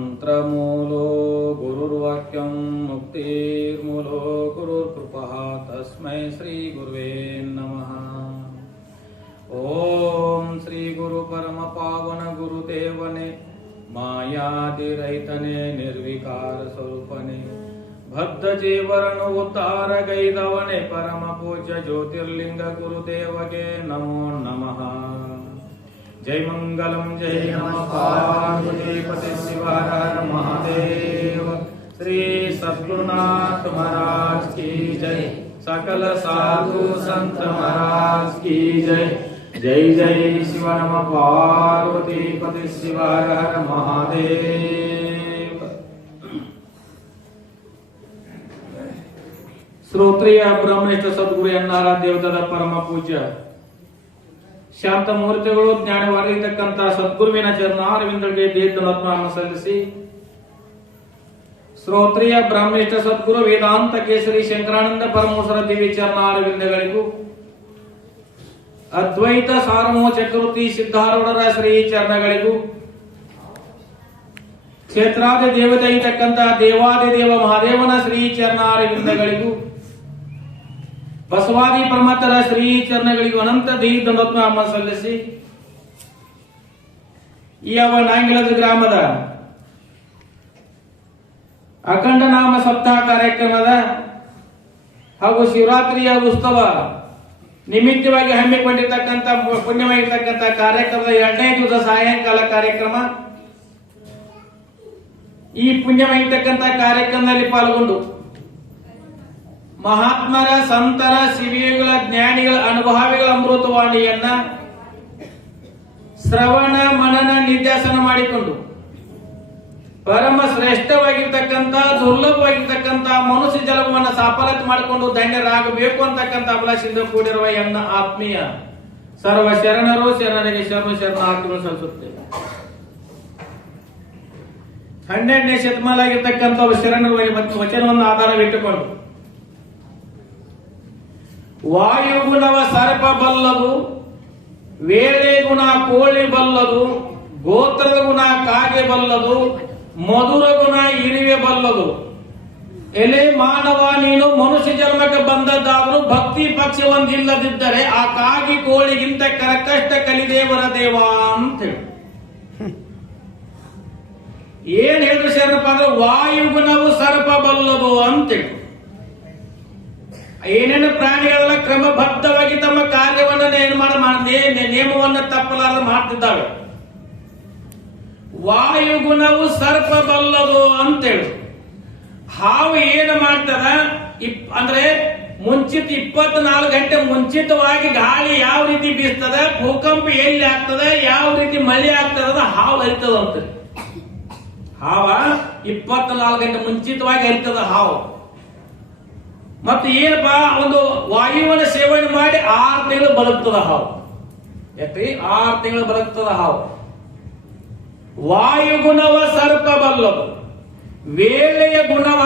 ಮಂತ್ರಮೂಲೋ ಗುರುರ್ವಾಕ್ಯಂ ಮುಕ್ತಿರ್ಮೂಲೋ ಗುರುರ್ಕೃಪಃ ತಸ್ಮೈ ಶ್ರೀ ಗುರುವೇ ನಮಃ. ಓಂ ಶ್ರೀ ಗುರು ಪರಮ ಪಾವನ ಗುರುದೇವನೇ, ಮಾಯಾದಿರಹಿತನೇ, ನಿರ್ವಿಕಾರ ಸ್ವರೂಪನೇ, ಬದ್ಧ ಜೀವರನ್ನು ಉದ್ಧಾರಗೈದವನೇ, ಪರಮ ಪೂಜ್ಯ ಜ್ಯೋತಿರ್ಲಿಂಗ ಗುರುದೇವಗೆ ನಮೋ ನಮಃ. ಜೈ ಮಂಗಲಂ ಜೈ ನಮಃ ಪಾರ್ವತೀಪತಿ ಶಿವ ಹರ ಮಹಾದೇವ. ಶ್ರೀ ಸದ್ಗುರುನಾಥ महाराज की जय, सकल साधु संत महाराज की जय. जय जय शिव नम पार्वतीपति शिव हर महादेव. ಶ್ರೋತ್ರಿಯ ಬ್ರಹ್ಮನಿಷ್ಠ ಸದ್ಗುರು ಎನ್ನಾರ ದೇವತಾದ ಪರಮ ಪೂಜ್ಯ ಶಾಂತ ಮೂರ್ತಿಗಳು ಜ್ಞಾನವಾರಿರ್ತಕ್ಕಂಥ ಸದ್ಗುರುವಿನ ಚರಣಾರವಿಂದಗಳಿಗೆ ದೇಹವನ್ನು ಸಲ್ಲಿಸಿ, ಶ್ರೋತ್ರಿಯ ಬ್ರಹ್ಮನಿಷ್ಠ ಸದ್ಗುರು ವೇದಾಂತ ಕೇಸರಿ ಶಂಕರಾನಂದ ಪರಮೇಶ್ವರ ದೇವಿ ಚರಣಾರವಿಂದಗಳಿಗೂ, ಅದ್ವೈತ ಸಾರಮೋ ಚಕ್ರವರ್ತಿ ಸಿದ್ಧಾರೂಢರ ಶ್ರೀ ಚರಣಗಳಿಗೂ, ಕ್ಷೇತ್ರಾದಿ ದೇವತೆ ಇರತಕ್ಕಂಥ ದೇವಾದಿದೇವ ಮಹಾದೇವನ ಶ್ರೀ ಚರಣಾರವಿಂದಗಳಿಗೂ, ಬಸವಾದಿ ಪ್ರಮತ್ತರ ಶ್ರೀ ಚರಣಗಳಿಗೂ ಅನಂತ ದೀರ್ಘ ಸಲ್ಲಿಸಿ, ಈ ನಾಂಗಿಲದ ಗ್ರಾಮದ ಅಖಂಡ ನಾಮ ಸಪ್ತಾಹ ಕಾರ್ಯಕ್ರಮದ ಹಾಗೂ ಶಿವರಾತ್ರಿಯ ಉತ್ಸವ ನಿಮಿತ್ತವಾಗಿ ಹಮ್ಮಿಕೊಂಡಿರ್ತಕ್ಕಂಥ ಪುಣ್ಯವಾಗಿರ್ತಕ್ಕಂಥ ಕಾರ್ಯಕ್ರಮದ 2ನೇ ದಿವಸ ಸಾಯಂಕಾಲ ಕಾರ್ಯಕ್ರಮ. ಈ ಪುಣ್ಯವಾಗಿರ್ತಕ್ಕಂಥ ಕಾರ್ಯಕ್ರಮದಲ್ಲಿ ಪಾಲ್ಗೊಂಡು ಮಹಾತ್ಮರ, ಸಂತರ, ಶಿವಿಗಳ, ಜ್ಞಾನಿಗಳ, ಅನುಭಾವಿಗಳ ಅಮೃತವಾಣಿಯನ್ನ ಶ್ರವಣ ಮನನ ನಿಧ್ಯಾಸನ ಮಾಡಿಕೊಂಡು ಪರಮ ಶ್ರೇಷ್ಠವಾಗಿರ್ತಕ್ಕಂಥ ದುರ್ಲಭವಾಗಿರ್ತಕ್ಕಂಥ ಮನುಷ್ಯ ಜನ್ಮವನ್ನು ಸಾಫಲ್ಯತೆ ಮಾಡಿಕೊಂಡು ಧನ್ಯರಾಗಬೇಕು ಅಂತಕ್ಕಂಥ ಅಭಿಲಾಷೆಯಿಂದ ಕೂಡಿರುವ ಎನ್ನ ಆತ್ಮೀಯ ಸರ್ವ ಶರಣರು ಶರಣರಿಗೆ ಶರಣಾರ್ಥಿಗಳು ಸಲ್ಲಿಸುತ್ತೇವೆ. 12ನೇ ಶತಮಾನವಾಗಿರ್ತಕ್ಕಂಥ ಶರಣರು ವಚನವನ್ನು ಆಧಾರವಿಟ್ಟುಕೊಂಡು ವಾಯುಗುಣವ ಸರ್ಪ ಬಲ್ಲದು, ವೇಳೆ ಗುಣ ಕೋಳಿ ಬಲ್ಲದು, ಗೋತ್ರದ ಗುಣ ಕಾಗೆ ಬಲ್ಲದು, ಮಧುರ ಗುಣ ಇರಿವೆ ಬಲ್ಲದು. ಎಲೆ ಮಾನವ, ನೀನು ಮನುಷ್ಯ ಜನ್ಮಕ್ಕೆ ಬಂದದ್ದಾದರೂ ಭಕ್ತಿ ಪಕ್ಷ ಒಂದಿಲ್ಲದಿದ್ದರೆ ಆ ಕಾಗಿ ಕೋಳಿಗಿಂತ ಕಷ್ಟ ಕಲಿದೇವರ ದೇವ ಅಂತೇಳಿ ಏನ್ ಹೇಳಿದ್ರು ಶರಣಪ್ಪ ಅಂದ್ರೆ ವಾಯುಗುಣವು ಸರ್ಪ ಬಲ್ಲದು ಅಂತೇಳಿ. ಏನೇನು ಪ್ರಾಣಿಗಳೆಲ್ಲ ಕ್ರಮಬದ್ಧವಾಗಿ ತಮ್ಮ ಕಾರ್ಯವನ್ನು ನಿಯಮವನ್ನು ತಪ್ಪಲಾರ ಮಾಡ್ತಿದ್ದಾವೆ. ವಾಯುಗುಣವು ಸರ್ಪ ಬಲ್ಲದು ಅಂತೇಳಿ. ಹಾವು ಏನು ಮಾಡ್ತದ ಅಂದ್ರೆ ಮುಂಚಿತ 24 ಗಂಟೆ ಮುಂಚಿತವಾಗಿ ಗಾಳಿ ಯಾವ ರೀತಿ ಬೀಸ್ತದ, ಭೂಕಂಪ ಎಲ್ಲಿ ಆಗ್ತದ, ಯಾವ ರೀತಿ ಮಳೆ ಆಗ್ತದ, ಹಾವು ಹರಿತದಂತ. ಹಾವ 24 ಗಂಟೆ ಮುಂಚಿತವಾಗಿ ಹರಿತದ ಹಾವು. ಮತ್ತೆ ಏನಪ್ಪಾ, ಒಂದು ವಾಯುವಿನ ಸೇವನೆ ಮಾಡಿ 6 ತಿಂಗಳು ಬದುಕ್ತದ ಹಾವು. ಯಾಕ್ರಿ 6 ತಿಂಗಳು ಬದುಕ್ತದ ಹಾವು. ವಾಯುಗುಣವ ಸರ್ಪ ಬಲ್ಲದು, ವೇಳೆಯ ಗುಣವ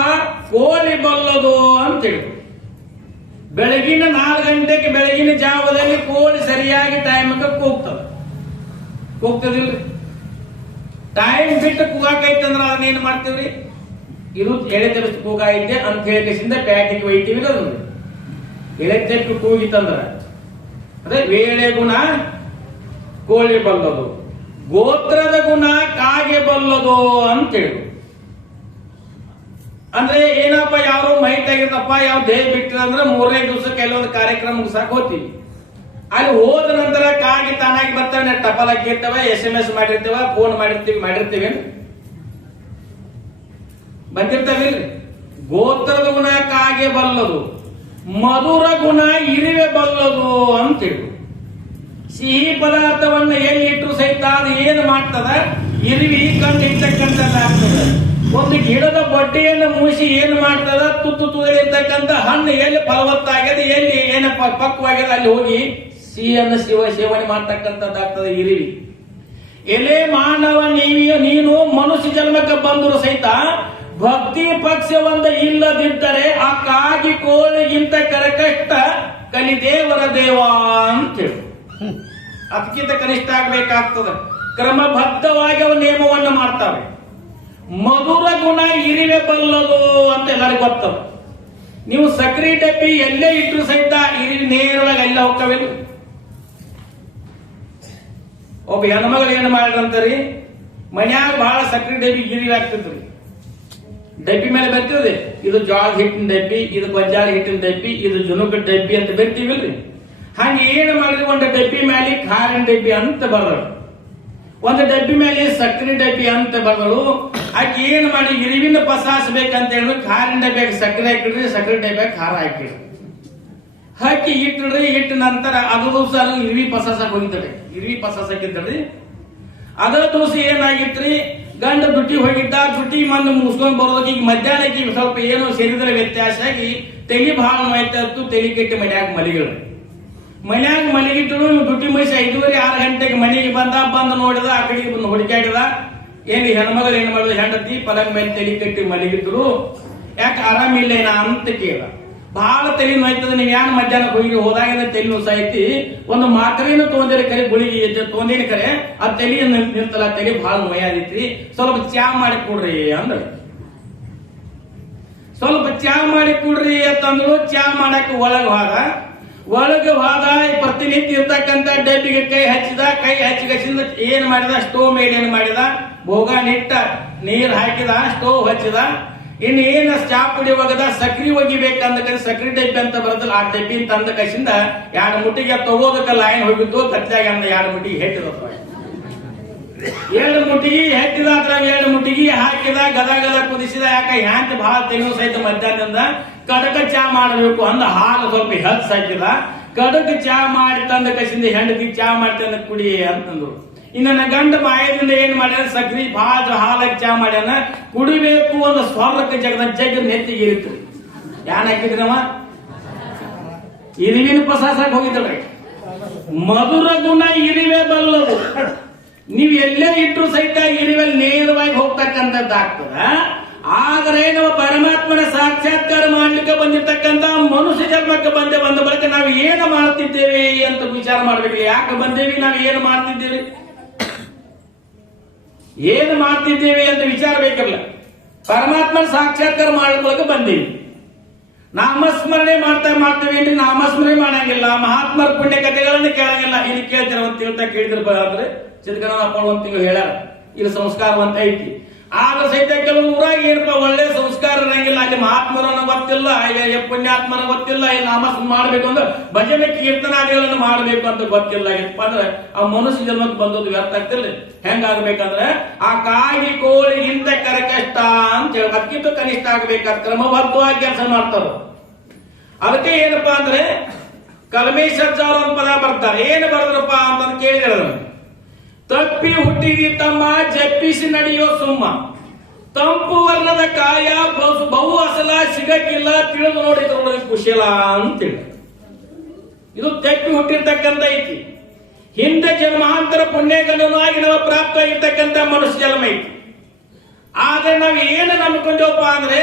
ಕೋಳಿ ಬಲ್ಲದು ಅಂತೇಳಿ. ಬೆಳಗಿನ 4 ಗಂಟೆಗೆ ಬೆಳಗಿನ ಜಾವದಲ್ಲಿ ಕೋಳಿ ಸರಿಯಾಗಿ ಟೈಮ್ಗೆ ಕೂಗ್ತದಿಲ್ರಿ. ಟೈಮ್ ಬಿಟ್ಟು ಕೂಗಾಕೈತಂದ್ರ ಅದನ್ನೇನ್ ಮಾಡ್ತೀವ್ರಿ, ಇದು ಎಳೆ ತರಿಸಿ ಕೂಗಾಯಿದ್ದೆ ಅಂತ ಹೇಳಿಕೆಸಿಂದ ಪ್ಯಾಟಿಗೆ ಒಯ್ತೀವಿ. ಅದು ಎಳೆ ತೆಪ್ಪು ಕೂಗಿತಂದ್ರ ಅದೇ ವೇಳೆ ಗುಣ ಕೋಳಿ ಬಲ್ಲದು, ಗೋತ್ರದ ಗುಣ ಕಾಗೆ ಬಲ್ಲದು ಅಂತೇಳಿ. ಅಂದ್ರೆ ಏನಪ್ಪ, ಯಾರು ಮೈಟ್ ಆಗಿರ್ತಪ್ಪ, ಯಾವ ದೇಹ ಬಿಟ್ಟಿರಂದ್ರೆ 3ನೇ ದಿವಸ ಕೆಲವೊಂದು ಕಾರ್ಯಕ್ರಮ ಮುಗಿಸಾಕ್ ಹೋಗ್ತೀವಿ. ಅಲ್ಲಿ ಹೋದ ನಂತರ ಕಾಗೆ ತಾನಾಗಿ ಬರ್ತಾವೆ, ಟಪಾಲ್ ಹಾಕಿರ್ತವೆ, SMS ಮಾಡಿರ್ತೇವೆ, ಫೋನ್ ಮಾಡಿರ್ತೀವಿ ಬಂದಿರ್ತಾವಿಲ್ರಿ. ಗೋತ್ರದ ಗುಣ ಕಾಗೆ ಬಲ್ಲದು, ಮಧುರ ಗುಣ ಇರಿವೆ ಬಲ್ಲದು ಅಂತೇಳಿ. ಸಿಹಿ ಪದಾರ್ಥವನ್ನು ಎಲ್ಲಿಟ್ಟರು ಸಹಿತ ಅದು ಏನು ಮಾಡ್ತದ, ಇರಿವಿ ಕಂಡು ಇರ್ತಕ್ಕಂಥದ್ದಾಗ್ತದೆ. ಒಂದು ಗಿಡದ ಬಡ್ಡಿಯನ್ನು ಮೂಸಿ ಏನ್ ಮಾಡ್ತದ, ತುತ್ತುತ್ತಕ್ಕಂಥ ಹಣ್ಣು ಎಲ್ಲಿ ಫಲವತ್ತಾಗ್ಯದ, ಎಲ್ಲಿ ಏನಪ್ಪ ಪಕ್ವಾಗ್ಯದ ಅಲ್ಲಿ ಹೋಗಿ ಸಿಹಿಯನ್ನು ಸೇವನೆ ಮಾಡ್ತಕ್ಕಂಥದ್ದಾಗ್ತದೆ ಇರಿವಿ. ಎಲೆ ಮಾನವ, ನೀನು ಮನುಷ್ಯ ಜನ್ಮಕ್ಕೆ ಬಂದರೂ ಸಹಿತ ಭಕ್ತಿ ಪಕ್ಷ ಒಂದು ಇಲ್ಲದಿದ್ದರೆ ಆ ಕಾಗಿ ಕೋಳಿಗಿಂತ ಕಷ್ಟ ಕಲಿದೇವರ ದೇವ ಅಂತೇಳಿ. ಅದಕ್ಕಿಂತ ಕನಿಷ್ಠ ಆಗ್ಬೇಕಾಗ್ತದೆ. ಕ್ರಮಬದ್ಧವಾಗಿ ಅವ ನಿಯಮವನ್ನು ಮಾಡ್ತಾವೆ. ಮಧುರ ಗುಣ ಇರಿವೆ ಬಲ್ಲದು ಅಂತ ಎಲ್ಲರಿಗೂ ಗೊತ್ತದ. ನೀವು ಸಕ್ರಿ ಡಬ್ಬಿ ಎಲ್ಲೇ ಇಟ್ಟರು ಸಹಿತ ಇರಿವಿ ನೇರವಾಗಿ ಎಲ್ಲ ಹೋಗ್ತಾವಿಲ್ಲ. ಒಬ್ಬ ಹೆಣ್ಮಗಳು ಏನು ಮಾಡಿದ್ರಂತರಿ, ಮನ್ಯಾಗ ಬಹಳ ಸಕ್ರಿ ಡಬ್ಬಿ ಗಿರಿವಿ ಆಗ್ತಿದ್ರಿ. ಡಬ್ಬಿ ಮೇಲೆ ಬರ್ತದೆ, ಇದು ಜೋಳದ ಹಿಟ್ಟಿನ ಡಬ್ಬಿ, ಇದು ಗೊಂಜಾಳ ಹಿಟ್ಟಿನ ಡಬ್ಬಿ, ಇದು ಜುನುಕದ ಡಬ್ಬಿ ಅಂತ ಬರ್ತೀವಿಲ್ರಿ. ಹಂಗ ಏನ್ ಮಾಡಿದ್ವಿ, ಒಂದು ಡಬ್ಬಿ ಮೇಲೆ ಖಾರಿನ ಡಬ್ಬಿ ಅಂತ ಬರ್ದಳು, ಒಂದು ಡಬ್ಬಿ ಮೇಲೆ ಸಕ್ರಿ ಡಬ್ಬಿ ಅಂತ ಬರ್ದಳು. ಆಕೆ ಏನ್ ಮಾಡಿ ಇರಿವಿನ ಪಸಾಸ್ಬೇಕಂತ ಹೇಳಿದ್ರು ಖಾರಿನ ಡಬ್ಬಿಯಾಗ ಸಕ್ಕರೆ ಹಾಕಿಡ್ರಿ, ಸಕ್ಕರೆ ಡಬ್ಬಿಯಾಗ ಖಾರ ಹಾಕಿಡ್ರಿ, ಹಾಕಿ ಇಟ್ಟಿಡ್ರಿ. ಇಟ್ಟ ನಂತರ ಅದು ದಿವಸ ಇರಿವಿ ಪಸಾಸಕ್ ಹೋಗಿದ್ದರಿ, ಇರಿವಿ ಪಸಾಸಕ್ಕಿದ್ದರಿ. ಅದ ದಿವಸ ಏನಾಗಿತ್ರಿ, ಗಂಡ ದುಡ್ಡಿ ಹೋಗಿದ್ದ, ದುಡ್ಡಿ ಮಂದು ಮುಗಿಸ್ಕೊಂಡ್ ಬರೋದಕ್ಕೆ ಈಗ ಮಧ್ಯಾಹ್ನಕ್ಕೆ ಸ್ವಲ್ಪ ಏನೋ ಶರೀರದ ವ್ಯತ್ಯಾಸ ಆಗಿ ತಲೆ ಭಾಳ ನೋಯ್ತು. ತಲೆ ಕೆಟ್ಟಿ ಮನ್ಯಾಗ ಮಲಿಗಳು, ಮನ್ಯಾಗ ಮಲಗಿದ್ರು. ದುಡ್ಡಿ ಮೈಸಿ 5:30-6 ಗಂಟೆಗೆ ಮನೆಗೆ ಬಂದು ನೋಡಿದ, ಆ ಕಡೆಗೆ ಬಂದು ಹುಡುಕಾಡಿದ. ಏನ್ ಹೆಣ್ಮಗಳು ಏನ್ ಮಾಡುದು, ಹೆಂಡತಿ ಪಲಂಗ ಮೇಲೆ ತಲೆ ಕಟ್ಟಿ ಮಲಗಿದ್ರು. ಯಾಕೆ ಆರಾಮಿಲ್ಲ ಏನ ಅಂತ ಕೇಳ. ಬಹಳ ತಲೆ ನೋಯ್ತದ, ನೀವ್ ಯಾನ್ ಮಧ್ಯಾಹ್ನಕ್ಕೆ ಹೋಗಿ ಹೋದಾಗಿಂದ ತಲೆ ನೋಸೈತಿ, ಒಂದು ಮಾತ್ರೆನ ತೊಗೊಂಡಿರಿ ಕರೆ, ಗುಳಿಗೆ ತೊಗೊಂಡಿನಿ ಕರೆ, ಆ ತಲೆ ನಿಂತಲ್ಲ, ತಲೆ ಬಹಳ ನೋಯಾದಿತ್ರಿ, ಸ್ವಲ್ಪ ಚಾ ಮಾಡಿ ಕೊಡ್ರಿ ಅಂದ್ರ. ಸ್ವಲ್ಪ ಚಾ ಮಾಡಿ ಕೊಡ್ರಿ ಅಂತಂದ್ರು. ಚಾ ಮಾಡಕ್ ಒಳಗ್ ಹೋದ ಪ್ರತಿನಿತ್ಯ ಇರ್ತಕ್ಕಂತ ಡಬ್ಬಿಗೆ ಕೈ ಹಚ್ಚಿದ. ಕೈ ಹಚ್ಚಿದ ಏನ್ ಮಾಡಿದ, ಸ್ಟೋವ್ ಮೇಲೆ ಏನ್ ಮಾಡಿದ, ಭೋಗ ನಿಟ್ಟ, ನೀರ್ ಹಾಕಿದ, ಸ್ಟೋವ್ ಹಚ್ಚಿದ. ಇನ್ನು ಏನ ಚಾ ಪುಡಿ ಒಗದ, ಸಕ್ರಿ ಒಗಿಬೇಕಂದ ಸಕ್ರಿ ಡಬ್ಬಿ ಅಂತ ಬರೋದಿಲ್ಲ, ಆ ಡಬ್ಬಿ ತಂದ ಕಸಿಂದ 2 ಮುಟ್ಟಿಗೆ ತಗೋದಕ್ಕ ಲೈನ್ ಹೋಗಿದ್ದು. ಕತ್ಲಾಗ 2 ಮುಟ್ಟಿಗೆ ಹೆಟ್ಟಿದ, 2 ಮುಟ್ಟಿಗೆ ಹೆಟ್ಟಿದ. 2 ಮುಟ್ಟಿಗೆ ಹಾಕಿದ, ಗದ ಕುದಿಸಿದ. ಯಾಕೆ ಹ್ಯಾಂತ ಬಹಳ ತೆನು ಸಹಿತ ಮಧ್ಯಾಹ್ನದಿಂದ ಕಡಕ ಚಾ ಮಾಡಬೇಕು ಅಂದ ಹಾಲು ಸ್ವಲ್ಪ ಹೆಚ್ಚು ಹಾಕಿದ. ಕಡಕ ಚಾ ಮಾಡಿ ತಂದ ಕಸಿಂದ ಹೆಂಡತಿ ಚಾ ಮಾಡಿ ತಂದ ಕುಡಿ ಅಂತಂದ್ರು. ಇನ್ನ ನನ್ನ ಗಂಡ ಮಾಯದಿಂದ ಏನ್ ಮಾಡ್ಯಾನ, ಸಕ್ರಿ ಭಾಳ ಹಾಲಾಗಿ ಚಾ ಮಾಡ್ಯಾನ, ಕುಡಿಬೇಕು ಒಂದು ಸ್ವರ್ಗಕ್ಕೆ ಜಗ್ಗ ನೆತ್ತಿಗೆ ಇರಿತು. ಯಾನ್ ಹಾಕಿದ್ರವ, ಇರಿವಿನ ಪಸಾಸಕ್ ಹೋಗಿದ್ರಿ. ಮಧುರ ಗುಣ ಇರಿವೆ ಬಲ್ಲದು. ನೀವು ಎಲ್ಲೇ ಇಟ್ಟರು ಸಹಿತ ಇರಿವೆಲ್ಲಿ ನೇರವಾಗಿ ಹೋಗ್ತಕ್ಕಂಥದ್ದಾಗ್ತದ. ಆದರೆ ನಾವು ಪರಮಾತ್ಮನ ಸಾಕ್ಷಾತ್ಕಾರ ಮಾಡ್ಲಿಕ್ಕೆ ಬಂದಿರ್ತಕ್ಕಂಥ ಮನುಷ್ಯ ಜನ್ಮಕ್ಕೆ ಬಂದ ಬಳಿಕ ನಾವು ಏನು ಮಾಡ್ತಿದ್ದೇವೆ ಅಂತ ವಿಚಾರ ಮಾಡ್ಬೇಕು. ಯಾಕೆ ಬಂದೇವಿ, ನಾವು ಏನು ಮಾಡ್ತಿದ್ದೇವೆ, ಏನು ಮಾಡ್ತಿದ್ದೇವೆ ಅಂತ ವಿಚಾರ ಬೇಕಲ್ಲ. ಪರಮಾತ್ಮನ ಸಾಕ್ಷಾತ್ಕಾರ ಮಾಡಲಿಕ್ಕೆ ಬಂದೀವಿ. ನಾಮಸ್ಮರಣೆ ಮಾಡ್ತೇವೆ ಅಂದ್ರೆ ನಾಮಸ್ಮರಣೆ ಮಾಡಂಗಿಲ್ಲ, ಮಹಾತ್ಮರ ಪುಣ್ಯ ಕಥೆಗಳನ್ನ ಕೇಳಂಗಿಲ್ಲ. ಇಲ್ಲಿ ಕೇಳ್ತಿರ ಅಂತ ತಿಳ್ತಾ ಕೇಳಿದ್ರ ಅಂದ್ರೆ ಚಿತ್ಕನಪ್ಪ 1 ತಿಂಗಳು ಹೇಳ್ಯಾರ, ಇಲ್ಲಿ ಸಂಸ್ಕಾರ ಅಂತ ಐತಿ. ಆಗ ಸಹಿತ ಕೆಲವು ಊರಾಗ ಏನಪ್ಪ ಒಳ್ಳೆ ಸಂಸ್ಕಾರ ಇರಂಗಿಲ್ಲ, ಅಲ್ಲಿ ಮಹಾತ್ಮರನ್ನ ಗೊತ್ತಿಲ್ಲ, ಪುಣ್ಯಾತ್ಮನ ಗೊತ್ತಿಲ್ಲ. ಇಲ್ಲಿ ನಾಮಸ್ಮರಣೆ ಮಾಡ್ಬೇಕು ಅಂದ್ರೆ ಭಜನೆ ಕೀರ್ತನಾದಿಗಳನ್ನು ಮಾಡ್ಬೇಕು ಅಂತ ಗೊತ್ತಿಲ್ಲ. ಏನಪ್ಪ ಅಂದ್ರೆ ಆ ಮನುಷ್ಯ ಜನ್ಮಕ್ಕೆ ಬಂದದ್ದು ವ್ಯರ್ಥ ಆಗ್ತಿಲ್ಲ. ಹೆಂಗಾಗ್ಬೇಕಂದ್ರೆ ಆ ಕಾಗಿ ಕೋಳಿ ಇಂತ ಕಷ್ಟ ಅಂತ ಹೇಳಿ ಅದಕ್ಕಿಂತ ಕನಿಷ್ಠ ಆಗ್ಬೇಕಾದ ಕ್ರಮಬದ್ಧವಾಗಿ ಕೆಲಸ ಮಾಡ್ತಾರ. ಅದಕ್ಕೆ ಏನಪ್ಪಾ ಅಂದ್ರೆ ಕಲಮೆ ಸಜ್ಜಾರ ಒಂದು ಪದ ಬರ್ತಾರೆ. ಏನು ಬರದ್ರಪ್ಪ ಅಂತ ಕೇಳಿದ್ರೆ, ತಪ್ಪಿ ಹುಟ್ಟಿದಿ ತಮ್ಮ ಜಪ್ಪಿಸಿ ನಡೆಯೋ ಸುಮ್ಮ, ತಂಪು ವರ್ಣದ ಕಾಯ ಬಹು ಅಸಲ ಸಿಗಕ್ಕಿಲ್ಲ, ತಿಳಿದು ನೋಡಿದ್ರೊಳಗೆ ಕುಶಲ ಅಂತೇಳಿ. ಇದು ತಪ್ಪಿ ಹುಟ್ಟಿರ್ತಕ್ಕಂಥ ಐತಿ. ಹಿಂದೆ ಜನ್ಮಾಂತರ ಪುಣ್ಯಗಣನಾಗಿ ನಾವು ಪ್ರಾಪ್ತ ಆಗಿರ್ತಕ್ಕಂಥ ಮನುಷ್ಯ ಜನ್ಮ ಐತಿ. ಆದ್ರೆ ನಾವು ಏನು ನಂಬಿಕೊಂಡವಪ್ಪ ಅಂದ್ರೆ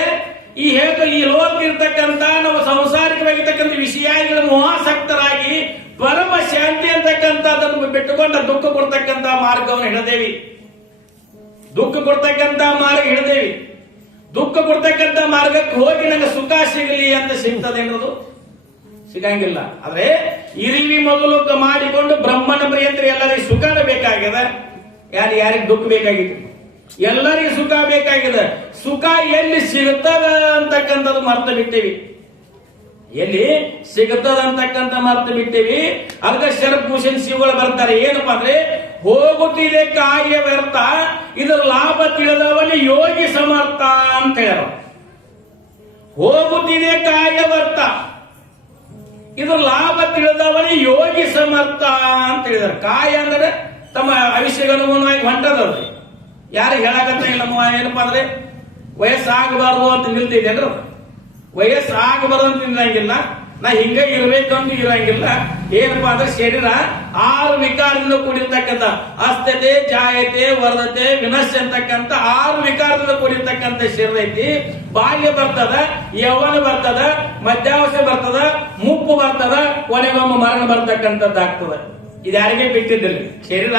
ಈ ಲೋಕ ಇರ್ತಕ್ಕಂಥ ನಾವು ಸಂಸಾರಿಕವಾಗಿರ್ತಕ್ಕಂಥ ವಿಷಯಗಳ ಮೋಹಾಸಕ್ತರಾಗಿ ಪರಮ ಶಾಂತಿ ಅಂತಕ್ಕಂಥದ್ದನ್ನು ಬಿಟ್ಟುಕೊಂಡ ದುಃಖ ಕೊಡ್ತಕ್ಕಂಥ ಮಾರ್ಗವನ್ನು ಹಿಡದೇವಿ. ದುಃಖ ಕೊಡ್ತಕ್ಕಂಥ ಮಾರ್ಗ ಹಿಡದೇವಿ. ದುಃಖ ಕೊಡ್ತಕ್ಕಂಥ ಮಾರ್ಗಕ್ಕೆ ಹೋಗಿ ನನಗೆ ಸುಖ ಸಿಗಲಿ ಅಂತ ಸಿಗ್ತದೆ ಅನ್ನೋದು ಸಿಗಂಗಿಲ್ಲ. ಆದ್ರೆ ಇರಿವಿ ಮೊದಲು ಮಾಡಿಕೊಂಡು ಬ್ರಹ್ಮನ ಪ್ರಿಯಂತ್ರ ಎಲ್ಲರಿಗೂ ಸುಖನ ಬೇಕಾಗಿದೆ. ಯಾರಿಗೆ ದುಃಖ ಬೇಕಾಗಿದೆ, ಎಲ್ಲರಿಗೂ ಸುಖ ಬೇಕಾಗಿದೆ. ಸುಖ ಎಲ್ಲಿ ಸಿಗುತ್ತದ ಅಂತಕ್ಕಂಥದ್ದು ಮರ್ತು ಬಿಟ್ಟೇವಿ. ಎಲ್ಲಿ ಸಿಗುತ್ತದ ಅಂತಕ್ಕಂಥ ಮರ್ತು ಬಿಟ್ಟೇವಿ. ಅದಕ್ಕೆ ಶರಭೂಷಣ್ ಶಿವಗಳು ಬರ್ತಾರೆ. ಏನಪ್ಪಾ ಅಂದ್ರೆ, ಹೋಗುತ್ತಿದೆ ಕಾರ್ಯ ವ್ಯರ್ಥ, ಇದರ ಲಾಭ ತಿಳಿದವಲ್ಲಿ ಯೋಗಿ ಸಮರ್ಥ ಅಂತ ಹೇಳ್ಯಾರ. ಹೋಗುತ್ತಿದೆ ಕಾರ್ಯ ವ್ಯರ್ಥ, ಇದ್ರ ಲಾಭ ತಿಳಿದವಲ್ಲಿ ಯೋಗಿ ಸಮರ್ಥ ಅಂತ ಹೇಳಿದಾರೆ. ಕಾಯ ಅಂದ್ರೆ ತಮ್ಮ ಆಯುಷ್ಯಗನುಗುಣವಾಗಿ ಹೊಂಟದವ್ರಿ. ಯಾರಿಗೆ ಹೇಳಕತ್ತ ಇಲ್ಲ. ಏನಪ್ಪಾ ಅಂದ್ರೆ ವಯಸ್ಸಾಗಬಾರ್ದು ಅಂತ ನಿಲ್ತಿದೆ ಅಂದ್ರೆ ವಯಸ್ಸಾಗಬಾರ್ದು ಅಂತ ನಿಲ್ಲಂಗಿಲ್ಲ. ನಾ ಹಿಂಗೆ ಇರಬೇಕು ಅಂತ ಇರಂಗಿಲ್ಲ. ಏನಪ್ಪಾ ಅಂದ್ರೆ ಶರೀರ 6 ವಿಕಾರದಿಂದ ಕೂಡಿರ್ತಕ್ಕಂಥ ಅಸ್ಥತೆ, ಜಾಯತೆ, ವರ್ಧತೆ, ವಿನಶ್ಯ ಅಂತಕ್ಕಂಥ 6 ವಿಕಾರದಿಂದ ಕೂಡಿರ್ತಕ್ಕಂಥ ಶರೀರ ಐತಿ. ಬಾಲ್ಯ ಬರ್ತದ, ಯೌವನ ಬರ್ತದ, ಮಧ್ಯಾವಸ್ಥೆ ಬರ್ತದ, ಮುಪ್ಪು ಬರ್ತದ, ಕೊನೆಗೊಮ್ಮೆ ಮರಣ ಬರ್ತಕ್ಕಂಥದ್ದು ಆಗ್ತದ. ಇದು ಯಾರಿಗೆ ಬಿಟ್ಟಿದ್ದಿಲ್ಲ. ಶರೀರ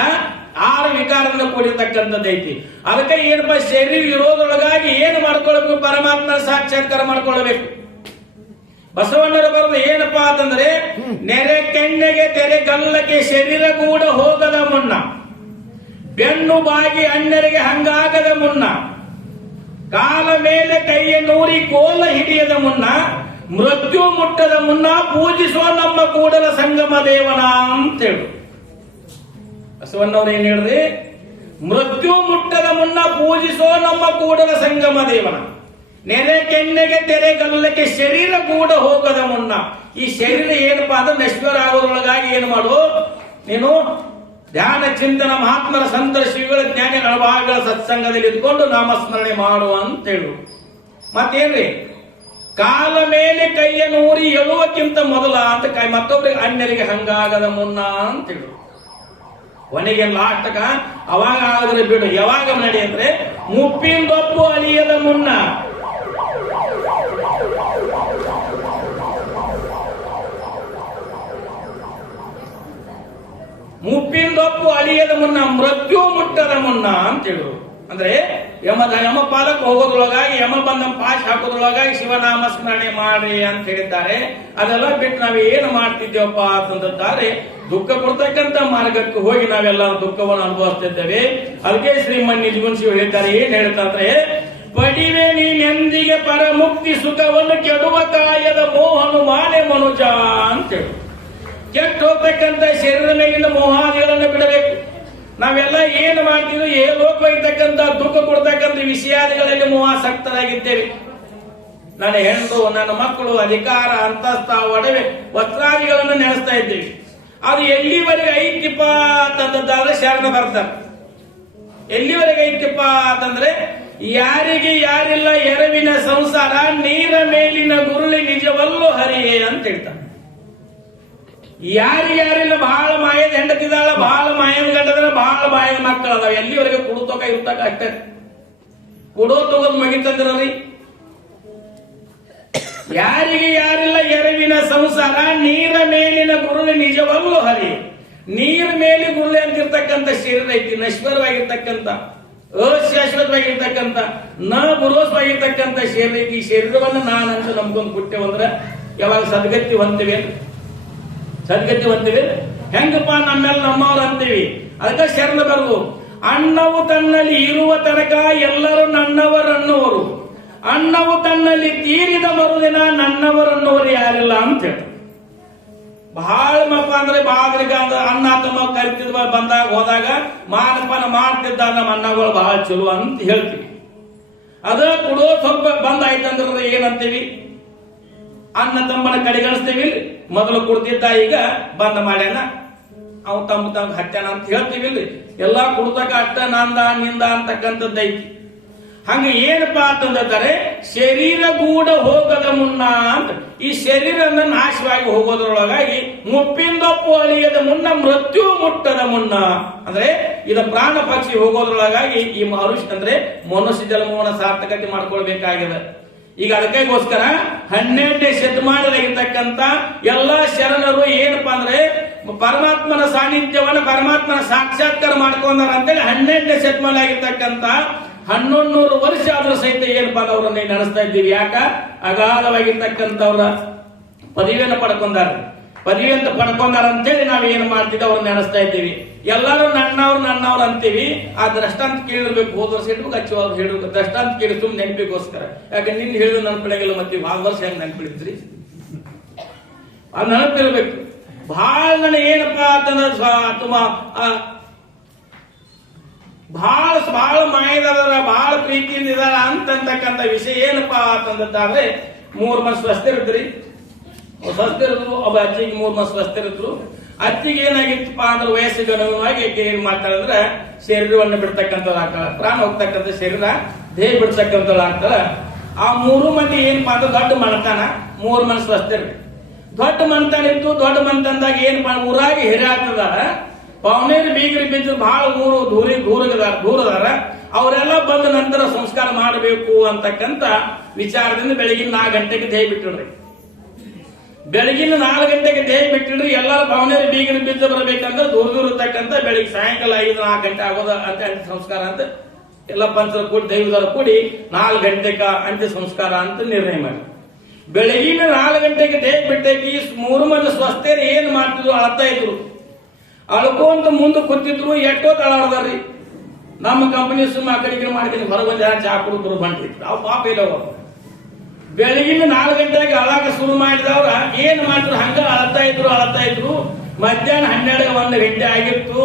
6 ವಿಕಾರದಿಂದ ಕೂಡಿರ್ತಕ್ಕಂಥದ್ದೈತಿ. ಅದಕ್ಕೆ ಏನಪ್ಪ ಶರೀರ ಇರೋದ್ರೊಳಗಾಗಿ ಏನು ಮಾಡ್ಕೊಳ್ಬೇಕು? ಪರಮಾತ್ಮ ಸಾಕ್ಷಾತ್ಕಾರ ಮಾಡ್ಕೊಳ್ಬೇಕು. ಬಸವಣ್ಣರು ಬರೋದು ಏನಪ್ಪಾ ಅಂತಂದ್ರೆ, ನೆರೆ ಕೆಣ್ಣೆಗೆ ತೆರೆ ಗಲ್ಲಕ್ಕೆ ಶರೀರ ಕೂಡ ಹೋಗದ ಮುನ್ನ, ಬೆನ್ನು ಬಾಗಿ ಅಣ್ಣರಿಗೆ ಹಂಗಾಗದ ಮುನ್ನ, ಕಾಲ ಮೇಲೆ ಕೈಯ ನೂರಿ ಕೋಲ ಹಿಡಿಯದ ಮುನ್ನ, ಮೃತ್ಯು ಮುಟ್ಟದ ಮುನ್ನ ಪೂಜಿಸುವ ನಮ್ಮ ಕೂಡಲ ಸಂಗಮ ದೇವನ ಅಂತೇಳು. ಬಸವಣ್ಣವ್ರು ಏನ್ ಹೇಳ್ರಿ? ಮೃತ್ಯು ಮುಟ್ಟದ ಮುನ್ನ ಪೂಜಿಸೋ ನಮ್ಮ ಕೂಡಲ ಸಂಗಮ ದೇವನ, ನೆರೆ ಕೆನ್ನೆಗೆ ತೆರೆ ಗಲ್ಲಕ್ಕೆ ಶರೀರ ಕೂಡ ಹೋಗದ ಮುನ್ನ. ಈ ಶರೀರ ಏನಪ್ಪಾ ಅಂದ್ರೆ ನಶ್ವರ ಆಗೋದ್ರೊಳಗಾಗಿ ಏನು ಮಾಡು? ನೀನು ಧ್ಯಾನ ಚಿಂತನ ಮಹಾತ್ಮರ ಸಂತರ ಶ್ರೀಗಳ ಜ್ಞಾನಿಗಳ ಭಾಗಗಳ ಸತ್ಸಂಗದಲ್ಲಿ ಇದ್ಕೊಂಡು ನಾಮಸ್ಮರಣೆ ಮಾಡು ಅಂತ ಹೇಳು. ಮತ್ತೇನ್ರಿ? ಕಾಲ ಮೇಲೆ ಕೈಯನ್ನು ಊರಿ ಎಳುವಕ್ಕಿಂತ ಮೊದಲ ಅಂತ ಮತ್ತೊಬ್ಬರಿಗೆ ಅನ್ಯರಿಗೆ ಹಂಗಾಗದ ಮುನ್ನ ಅಂತ ಹೇಳು. ಕೊನೆಗೆ ಲಾಸ್ಟಕ ಅವಾಗ ಆದ್ರೆ ಬಿಡು. ಯಾವಾಗ ನಡಿ ಅಂದ್ರೆ, ಮುಪ್ಪಿಂದೊಪ್ಪು ಅಳಿಯದ ಮುನ್ನ, ಮುಪ್ಪಿಂದೊಪ್ಪು ಅಳಿಯದ ಮುನ್ನ, ಮೃತ್ಯು ಮುಟ್ಟದ ಮುನ್ನ ಅಂತ ಹೇಳಿದ್ರು. ಅಂದ್ರೆ ಯಮ ಪಾಲಕ್ ಹೋಗೋದ್ರೊಳಗಾಗಿ, ಯಮ ಬಂದ ಪಾಶ್ ಹಾಕೋದ್ರೊಳಗಾಗಿ ಶಿವನಾಮ ಸ್ಮರಣೆ ಮಾಡ್ರಿ ಅಂತ ಹೇಳಿದ್ದಾರೆ. ಅದೆಲ್ಲ ಬಿಟ್ಟು ನಾವ್ ಏನು ಮಾಡ್ತಿದ್ದೇವಪ್ಪ ಅಂತಂದಿದ್ದಾರೆ, ದುಃಖ ಕೊಡ್ತಕ್ಕಂತ ಮಾರ್ಗಕ್ಕೆ ಹೋಗಿ ನಾವೆಲ್ಲ ದುಃಖವನ್ನು ಅನುಭವಿಸ್ತಿದ್ದೇವೆ. ಅದಕ್ಕೆ ಶ್ರೀಮನ್ ನಿಜಗುಣ ಶಿವ ಹೇಳಿದ್ದಾರೆ. ಏನ್ ಹೇಳ್ತಾರೆ? ಪಡಿವೆ ನೀನೆಂದಿಗೆ ಪರಮುಕ್ತಿ ಸುಖವನ್ನು ಕೆಡುವ ಕಾಯದ ಮೋಹನು ಮಾನೆ ಮನುಜ ಅಂತ ಹೇಳಿ. ಕೆಟ್ಟ ಹೋಗ್ತಕ್ಕಂಥ ಶರೀರದ ಮೇಲಿನ ಮೋಹಾದಿಗಳನ್ನು ಬಿಡಬೇಕು. ನಾವೆಲ್ಲ ಏನು ಮಾಡ್ತೀವಿ? ಲೋಕವಾಗಿರ್ತಕ್ಕಂಥ ದುಃಖ ಕೊಡ್ತಕ್ಕಂಥ ವಿಷಯಾದಿಗಳಲ್ಲಿ ಮೋಹಾಸಕ್ತರಾಗಿದ್ದೇವೆ. ನನ್ನ ಹೆಣ್ಣು, ನನ್ನ ಮಕ್ಕಳು, ಅಧಿಕಾರ, ಅಂತಸ್ಥ, ಒಡವೆ, ವಸ್ತ್ರಾದಿಗಳನ್ನು ನೆನೆಸ್ತಾ ಇದ್ದೇವೆ. ಅದು ಎಲ್ಲಿವರೆಗೆ ಐತಿಪ್ಪ ಅಂತಂದಾದ್ರೆ ಶರಣ ಬರ್ತಾರೆ. ಎಲ್ಲಿವರೆಗೆ ಐತಿಪ್ಪ ಅಂತಂದ್ರೆ, ಯಾರಿಗೆ ಯಾರಿಲ್ಲ ಎರವಿನ ಸಂಸಾರ, ನೀರ ಮೇಲಿನ ಗುರುಳಿ ನಿಜವಲ್ಲೂ ಹರಿಯೇ ಅಂತ ಹೇಳ್ತಾರೆ. ಯಾರಿಲ್ಲ ಬಹಳ ಮಾಯದ ಹೆಂಡತಿದಾಳ, ಬಹಳ ಮಾಯದ ಗಂಡದ, ಬಹಳ ಮಾಯದ ಮಕ್ಕಳು ಅದಾವ. ಎಲ್ಲಿವರೆಗೆ ಕುಡುತೋಕ ಇರ್ತಕ್ಕ ಅಷ್ಟೇ. ಕುಡೋ ತಗೋದ್ ಮುಗಿತಂದ್ರಿ. ಯಾರಿಗೆ ಯಾರಿಲ್ಲ ಎರವಿನ ಸಂಸಾರ, ನೀರ ಮೇಲಿನ ಗುರುಳಿ ನಿಜವಲ್ಲೂ ಹರಿ. ನೀರ ಮೇಲೆ ಗುರುಳಿ ಅಂತಿರ್ತಕ್ಕಂಥ ಶರೀರ ಐತಿ, ನಶ್ವರವಾಗಿರ್ತಕ್ಕಂಥ, ಅಶಾಶ್ವತವಾಗಿರ್ತಕ್ಕಂಥ, ನ ಭರೋಸವಾಗಿರ್ತಕ್ಕಂಥ ಶರೀರ ಐತಿ. ಈ ಶರೀರವನ್ನು ನಾನಂತ ನಮ್ಗೊಂದು ಬಿಟ್ಟೆವಂದ್ರ ಯಾವಾಗ ಸದ್ಗತಿ ಹೊಂದಿವೆ? ಸದ್ಗತಿ ಹೊಂದಿವೆ ಹೆಂಗಪ್ಪ? ನಮ್ಮೆಲ್ಲ ನಮ್ಮವ್ರು ಅಂತೀವಿ. ಅದಕ್ಕೆ ಶರಣ ಬರುವುದು. ಅಣ್ಣವು ತನ್ನಲ್ಲಿ ಇರುವ ತನಕ ಎಲ್ಲರೂ ನನ್ನವರನ್ನುವರು, ಅಣ್ಣವು ತನ್ನಲ್ಲಿ ತೀರಿದ ಮರುದಿನ ನನ್ನವರನ್ನುವರು ಯಾರಿಲ್ಲ ಅಂತ ಹೇಳ್ತಾರೆ. ಬಹಳ ಮಪ್ಪ ಅಂದ್ರೆ ಬಾದ್ರಿಗ ಅಣ್ಣ ತಮ್ಮ ಕರಿತಿದ್ ಬಂದಾಗ ಹೋದಾಗ ಮಾನಪಾನ ಮಾಡ್ತಿದ್ದ ನಮ್ಮ ಅಣ್ಣಗಳು ಬಹಳ ಚಲೋ ಅಂತ ಹೇಳ್ತೀವಿ. ಅದ ಕೊಡೋ ಸ್ವಲ್ಪ ಬಂದಾಯ್ತಂದ್ರೆ ಏನಂತೀವಿ? ಅನ್ನ ತಮ್ಮನ ಕಡೆಗಣಿಸ್ತೀವಿ. ಮೊದಲು ಕುಡ್ದಿದ್ದ, ಈಗ ಬಂದ ಮಾಡ್ಯಾನ, ಅವ್ ತಮ್ಮ ಹತ್ಯಾನ ಅಂತ ಹೇಳ್ತೀವಿ. ಎಲ್ಲಾ ಕುಡ್ತಕ ಅಷ್ಟ ನಂದ ನಿಂದ ಅಂತಕ್ಕಂಥದ್ದೈತಿ. ಹಂಗ ಏನಪ್ಪಾ ಅಂತಂದ್ರೆ, ಶರೀರ ಗೂಢ ಹೋಗದ ಮುನ್ನ ಅಂತ. ಈ ಶರೀರ ನಾಶವಾಗಿ ಹೋಗೋದ್ರೊಳಗಾಗಿ ಮುಪ್ಪಿಂದೊಪ್ಪು ಅಳಿಯದ ಮುನ್ನ, ಮೃತ್ಯು ಮುಟ್ಟದ ಮುನ್ನ ಅಂದ್ರೆ ಇದು ಪ್ರಾಣ ಪಕ್ಷಿ ಹೋಗೋದ್ರೊಳಗಾಗಿ ಈ ಮಹರ್ಷಿ ಅಂದ್ರೆ ಮನುಷ್ಯ ಜನ್ಮವನ್ನು ಸಾರ್ಥಕತೆ ಮಾಡ್ಕೊಳ್ಬೇಕಾಗಿದೆ. ಈಗ ಅದಕ್ಕೋಸ್ಕರ 12ನೇ ಶತಮಾನದಾಗಿರ್ತಕ್ಕಂಥ ಎಲ್ಲಾ ಶರಣರು ಏನಪ್ಪಾ ಅಂದ್ರೆ ಪರಮಾತ್ಮನ ಸಾನ್ನಿಧ್ಯವನ್ನ, ಪರಮಾತ್ಮನ ಸಾಕ್ಷಾತ್ಕಾರ ಮಾಡ್ಕೊಂಡಾರ ಅಂತೇಳಿ 12ನೇ ಶತಮಾನ ಆಗಿರ್ತಕ್ಕಂಥ 1100 ವರ್ಷ ಆದ್ರೂ ಸಹಿತ ಏನಪ್ಪಾ ಅವ್ರನ್ನ ನಡೆಸ್ತಾ ಇದ್ದೀವಿ. ಯಾಕ? ಅಗಾಧವಾಗಿರ್ತಕ್ಕಂಥವ್ರ ಪದವಿಯನ್ನು ಪಡ್ಕೊಂಡಾರ. ಪದವಿ ಅಂತ ಪಡ್ಕೊಂಡಾರ ಅಂತೇಳಿ ನಾವ್ ಏನ್ ಮಾಡ್ತಿದ್ವಿ? ಅವ್ರನ್ನ ನೆನೆಸ್ತಾ ಇದ್ದೀವಿ. ಎಲ್ಲರೂ ನನ್ನವ್ರು ಅಂತೀವಿ. ಆ ದೃಷ್ಟಾಂತ ಕೇಳಿರ್ಬೇಕು. ಹೋದ ವರ್ಷ ಹೇಳ್ಬೇಕು, ಹಚ್ಚುವಾಗ ಹೇಳ್ಬೇಕು. ದೃಷ್ಟಾಂತ ಕೇಳಿ ತುಂಬ ನೆನಪಿಗೋಸ್ಕರ. ಯಾಕೆ ನಿನ್ನ ಹೇಳಿದ್ರು ನೆನಪಿಡಂಗಿಲ್ಲ, ಮತ್ತೆ ಆ ವರ್ಷ ಹೆಂಗ್ ನೆನಪಿಡಿದ್ರಿ? ಅದು ನೆನಪಿರ್ಬೇಕು. ಬಹಳ ನನಗೆ ಏನಪ್ಪಾ ಅಂತಂದ್ರೆ ಬಹಳ ಮಾಯದವರ, ಬಹಳ ಪ್ರೀತಿಯಿಂದ ಇದಾರ ಅಂತಕ್ಕಂಥ ವಿಷಯ ಏನಪ್ಪಾ ಅಂತಂದ್ರೆ 3 ಮಂದಿ ಸ್ವಸ್ಥರಿದ್ರಿ. ಸ್ವಸ್ಥರಿದ್ರು. ಒಬ್ಬ ಅಜ್ಜಿಗೆ 3 ಮಂದಿ ಸ್ವಸ್ಥರಿದ್ರು. ಅಜ್ಜಿಗೆ ಏನಾಗಿತ್ತಪ್ಪ ಅಂದ್ರೆ ವಯಸ್ಸಿಗೆ ಅನುಗುಣವಾಗಿ ಏನ್ ಮಾಡ್ತಾಳಂದ್ರೆ ಶರೀರವನ್ನು ಬಿಡ್ತಕ್ಕಂಥದ್ದು ಆಗ್ತಾಳ. ಪ್ರಾಣ ಹೋಗ್ತಕ್ಕಂಥ ಶರೀರ ದೇಹ ಬಿಡ್ತಕ್ಕಂಥದ್ದು ಆಗ್ತಾಳ. ಆ 3 ಮಂದಿ ಏನಪ್ಪಾ ಅಂದ್ರೆ ದೊಡ್ಡ ಮಣತಾನ, 3 ಮಂದಿ ಸ್ವಸ್ಥರು. ದೊಡ್ಡ ಮಣತಾನ ಇತ್ತು. ದೊಡ್ಡ ಮಣತನದಾಗ ಏನ್ ಊರಾಗಿ ಹಿರಿಯಾಗ್ತದಾರ, ಪವನೇರು ಬೀಗರಿ ಬಿದ್ದು ಬಹಳ ಊರು ದೂರದಾರ. ಅವರೆಲ್ಲ ಬಂದ ನಂತರ ಸಂಸ್ಕಾರ ಮಾಡಬೇಕು ಅಂತಕ್ಕಂಥ ವಿಚಾರದಿಂದ ಬೆಳಗಿನ 4 ಗಂಟೆಗೆ ದೇಹ ಬಿಟ್ಟಿಡ್ರಿ. ಬೆಳಗಿನ 4 ಗಂಟೆಗೆ ದೇಹ ಬಿಟ್ಟಿಡ್ರಿ ಎಲ್ಲರ ಭಾವನೆಯರು ಬೀಗಿನ ಬೀಜ ಬರಬೇಕಂದ್ರೆ ದೂರ ದೂರ ಇರ್ತಕ್ಕಂಥ ಬೆಳಿಗ್ಗೆ ಸಾಯಂಕಾಲ 5-4 ಗಂಟೆ ಆಗೋದ ಅಂತ ಅಂತ್ಯ ಸಂಸ್ಕಾರ ಅಂತ ಎಲ್ಲ ಪಂಚರ ಕೂಡಿ ದೈವದವರು ಕೂಡಿ 4 ಗಂಟೆಗೆ ಅಂತ್ಯ ಸಂಸ್ಕಾರ ಅಂತ ನಿರ್ಣಯ ಮಾಡಿ ಬೆಳಗಿನ 4 ಗಂಟೆಗೆ ದೇಹ ಬಿಟ್ಟೈತಿ 3 ಮಂದಿ ಸ್ವಸ್ಥರು ಏನ್ ಮಾಡ್ತಿದ್ರು ಅಳ್ತಾ ಇದ್ರು ಅಳ್ಕೊಂತ ಮುಂದೆ ಕೂತಿದ್ರು ಎಷ್ಟೋ ತಳಾಡ್ದಾರ್ರಿ ನಮ್ಮ ಕಂಪನಿ ಸುಮ್ಮ ಆ ಕಡೆ ಮಾಡ್ಕೊಂಡು ಹೊರಗೆ ಬಂದ ಚಾ ಕುಡಿದ್ರು ಬಂದಿದ್ರು ಅವ್ ಪಾಪ ಇಲ್ಲವ ಬೆಳಗಿನ 4 ಗಂಟೆಗೆ ಅಳಾಕ ಶುರು ಮಾಡಿದವ್ರ ಏನ್ ಮಾಡಿದ್ರು ಹಂಗ ಅಳ್ತಾ ಇದ್ರು ಮಧ್ಯಾಹ್ನ 12-1 ಗಂಟೆ ಆಗಿತ್ತು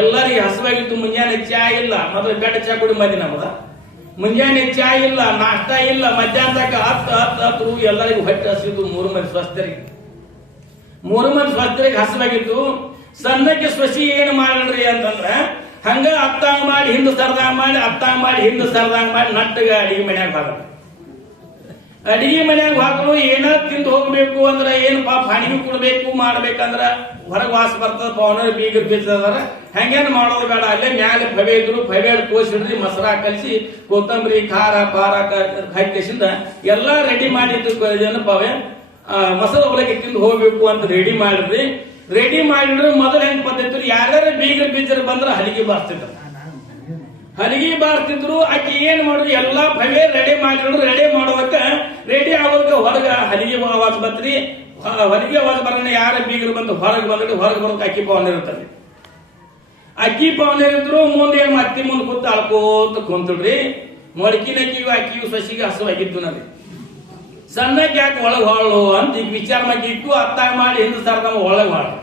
ಎಲ್ಲರಿಗೆ ಹಸುವಾಗಿತ್ತು ಮುಂಜಾನೆ ಚಾ ಇಲ್ಲ ಮೊದಲು ಬೆಟ್ಟ ಚಾ ಕುಡಿ ಮದಿ ನಮ್ಮದ ಮುಂಜಾನೆ ಚಾ ಇಲ್ಲ ನಾಷ್ಟ ಇಲ್ಲ ಮಧ್ಯಾಹ್ನ ತಕ್ಕ ಹತ್ತು ಎಲ್ಲರಿಗೂ ಹೊಟ್ಟೆ ಹಸಿದು 3 ಮಂದಿ ಸ್ವಸ್ಥರಿಗೆ ಹಸುವಾಗಿತ್ತು ಸಣ್ಣಕ್ಕೆ ಸ್ವಸಿ ಏನ್ ಮಾಡ್ರಿ ಅಂತಂದ್ರ ಹಂಗ ಅತ್ತಾಂಗ್ ಮಾಡಿ ಹಿಂದ್ ಸರ್ದಂಗ್ ಮಾಡಿ ಅತ್ತಾಂಗ್ ಮಾಡಿ ಹಿಂದ್ ಸರ್ದಂಗ್ ಮಾಡಿ ನಟ್ಟಗ ಅಡಿಗೆ ಮನ್ಯಾಗ ಹಾಕೋದು ಅಡಿಗೆ ಮನ್ಯಾಗ ಹಾಕಲು ಏನ ತಿಂದು ಹೋಗ್ಬೇಕು ಅಂದ್ರ ಏನ್ ಪಾಪ ಹಣಿಗೆ ಕೊಡ್ಬೇಕು ಮಾಡ್ಬೇಕಂದ್ರ ಹೊರಗೆ ವಾಸ ಬರ್ತದ ಪವನ ಬೀಗ ಬೀಳ್ತದಾರ ಹಂಗೇನ್ ಮಾಡೋದು ಬೇಡ ಅಲ್ಲೇ ಮ್ಯಾಲೆ ಭವೆ ಇದ್ರು ಭವೆ ಕೋಸಿಡ್ರಿ ಮೊಸರ ಕಲಿಸಿ ಕೊತ್ತಂಬರಿ ಖಾರ ಪಾರ ಹಾಕಿಸಿಂದ ಎಲ್ಲಾ ರೆಡಿ ಮಾಡಿದ್ದು ಪವೆ ಮೊಸರು ಒಳಗೆ ತಿಂದು ಹೋಗ್ಬೇಕು ಅಂತ ರೆಡಿ ಮಾಡಿದ್ರೆ ಮೊದಲ ಹೆಂಗ್ ಪದ್ಧತಿ ಯಾರ್ಯಾರ ಬೀಗರ ಬೀಜರು ಬಂದ್ರ ಹಲಿಗೆ ಬಾರ್ತಿದ್ರು ಆಕೆ ಏನ್ ಮಾಡುದು ಎಲ್ಲಾ ಭವೆ ರೆಡಿ ಮಾಡೋದಕ್ಕ ರೆಡಿ ಆಗೋದಕ್ಕೆ ಹೊರಗ ಹಲಿಗೆ ಆವಾಜ್ ಬತ್ರಿ ಹೊಲಿಗೆ ಆವಾಜ್ ಬರೋಣ ಯಾರ ಬೀಗರು ಬಂದು ಹೊರಗೆ ಬರೋದಕ್ಕೆ ಅಕ್ಕಿ ಪವನ ಇರುತ್ತದೆ ಅಕ್ಕಿ ಪವನ ಇದ್ರು ಮುಂದೆ ಅಕ್ಕಿ ಮುಂದೆ ಕೂತು ಅಳ್ಕೋತ ಕುಂತಳ್ರಿ ಮೊಳಕಿನಕ್ಕಿಯು ಅಕ್ಕಿಯು ಸಸಿಗೆ ಹಸುವಾಗಿದ್ದು ನನಗೆ ಸಣ್ಣಕ್ಕೆ ಯಾಕೆ ಒಳಗ್ ಹಾಳು ಅಂತ ಈಗ ವಿಚಾರ ಮಾಡಿಕ್ಕು ಅತ್ತಾಗ ಮಾಡಿ ಹಿಂದೆ ಸರ್ದ ಒಳಗ್ ಹಾಳು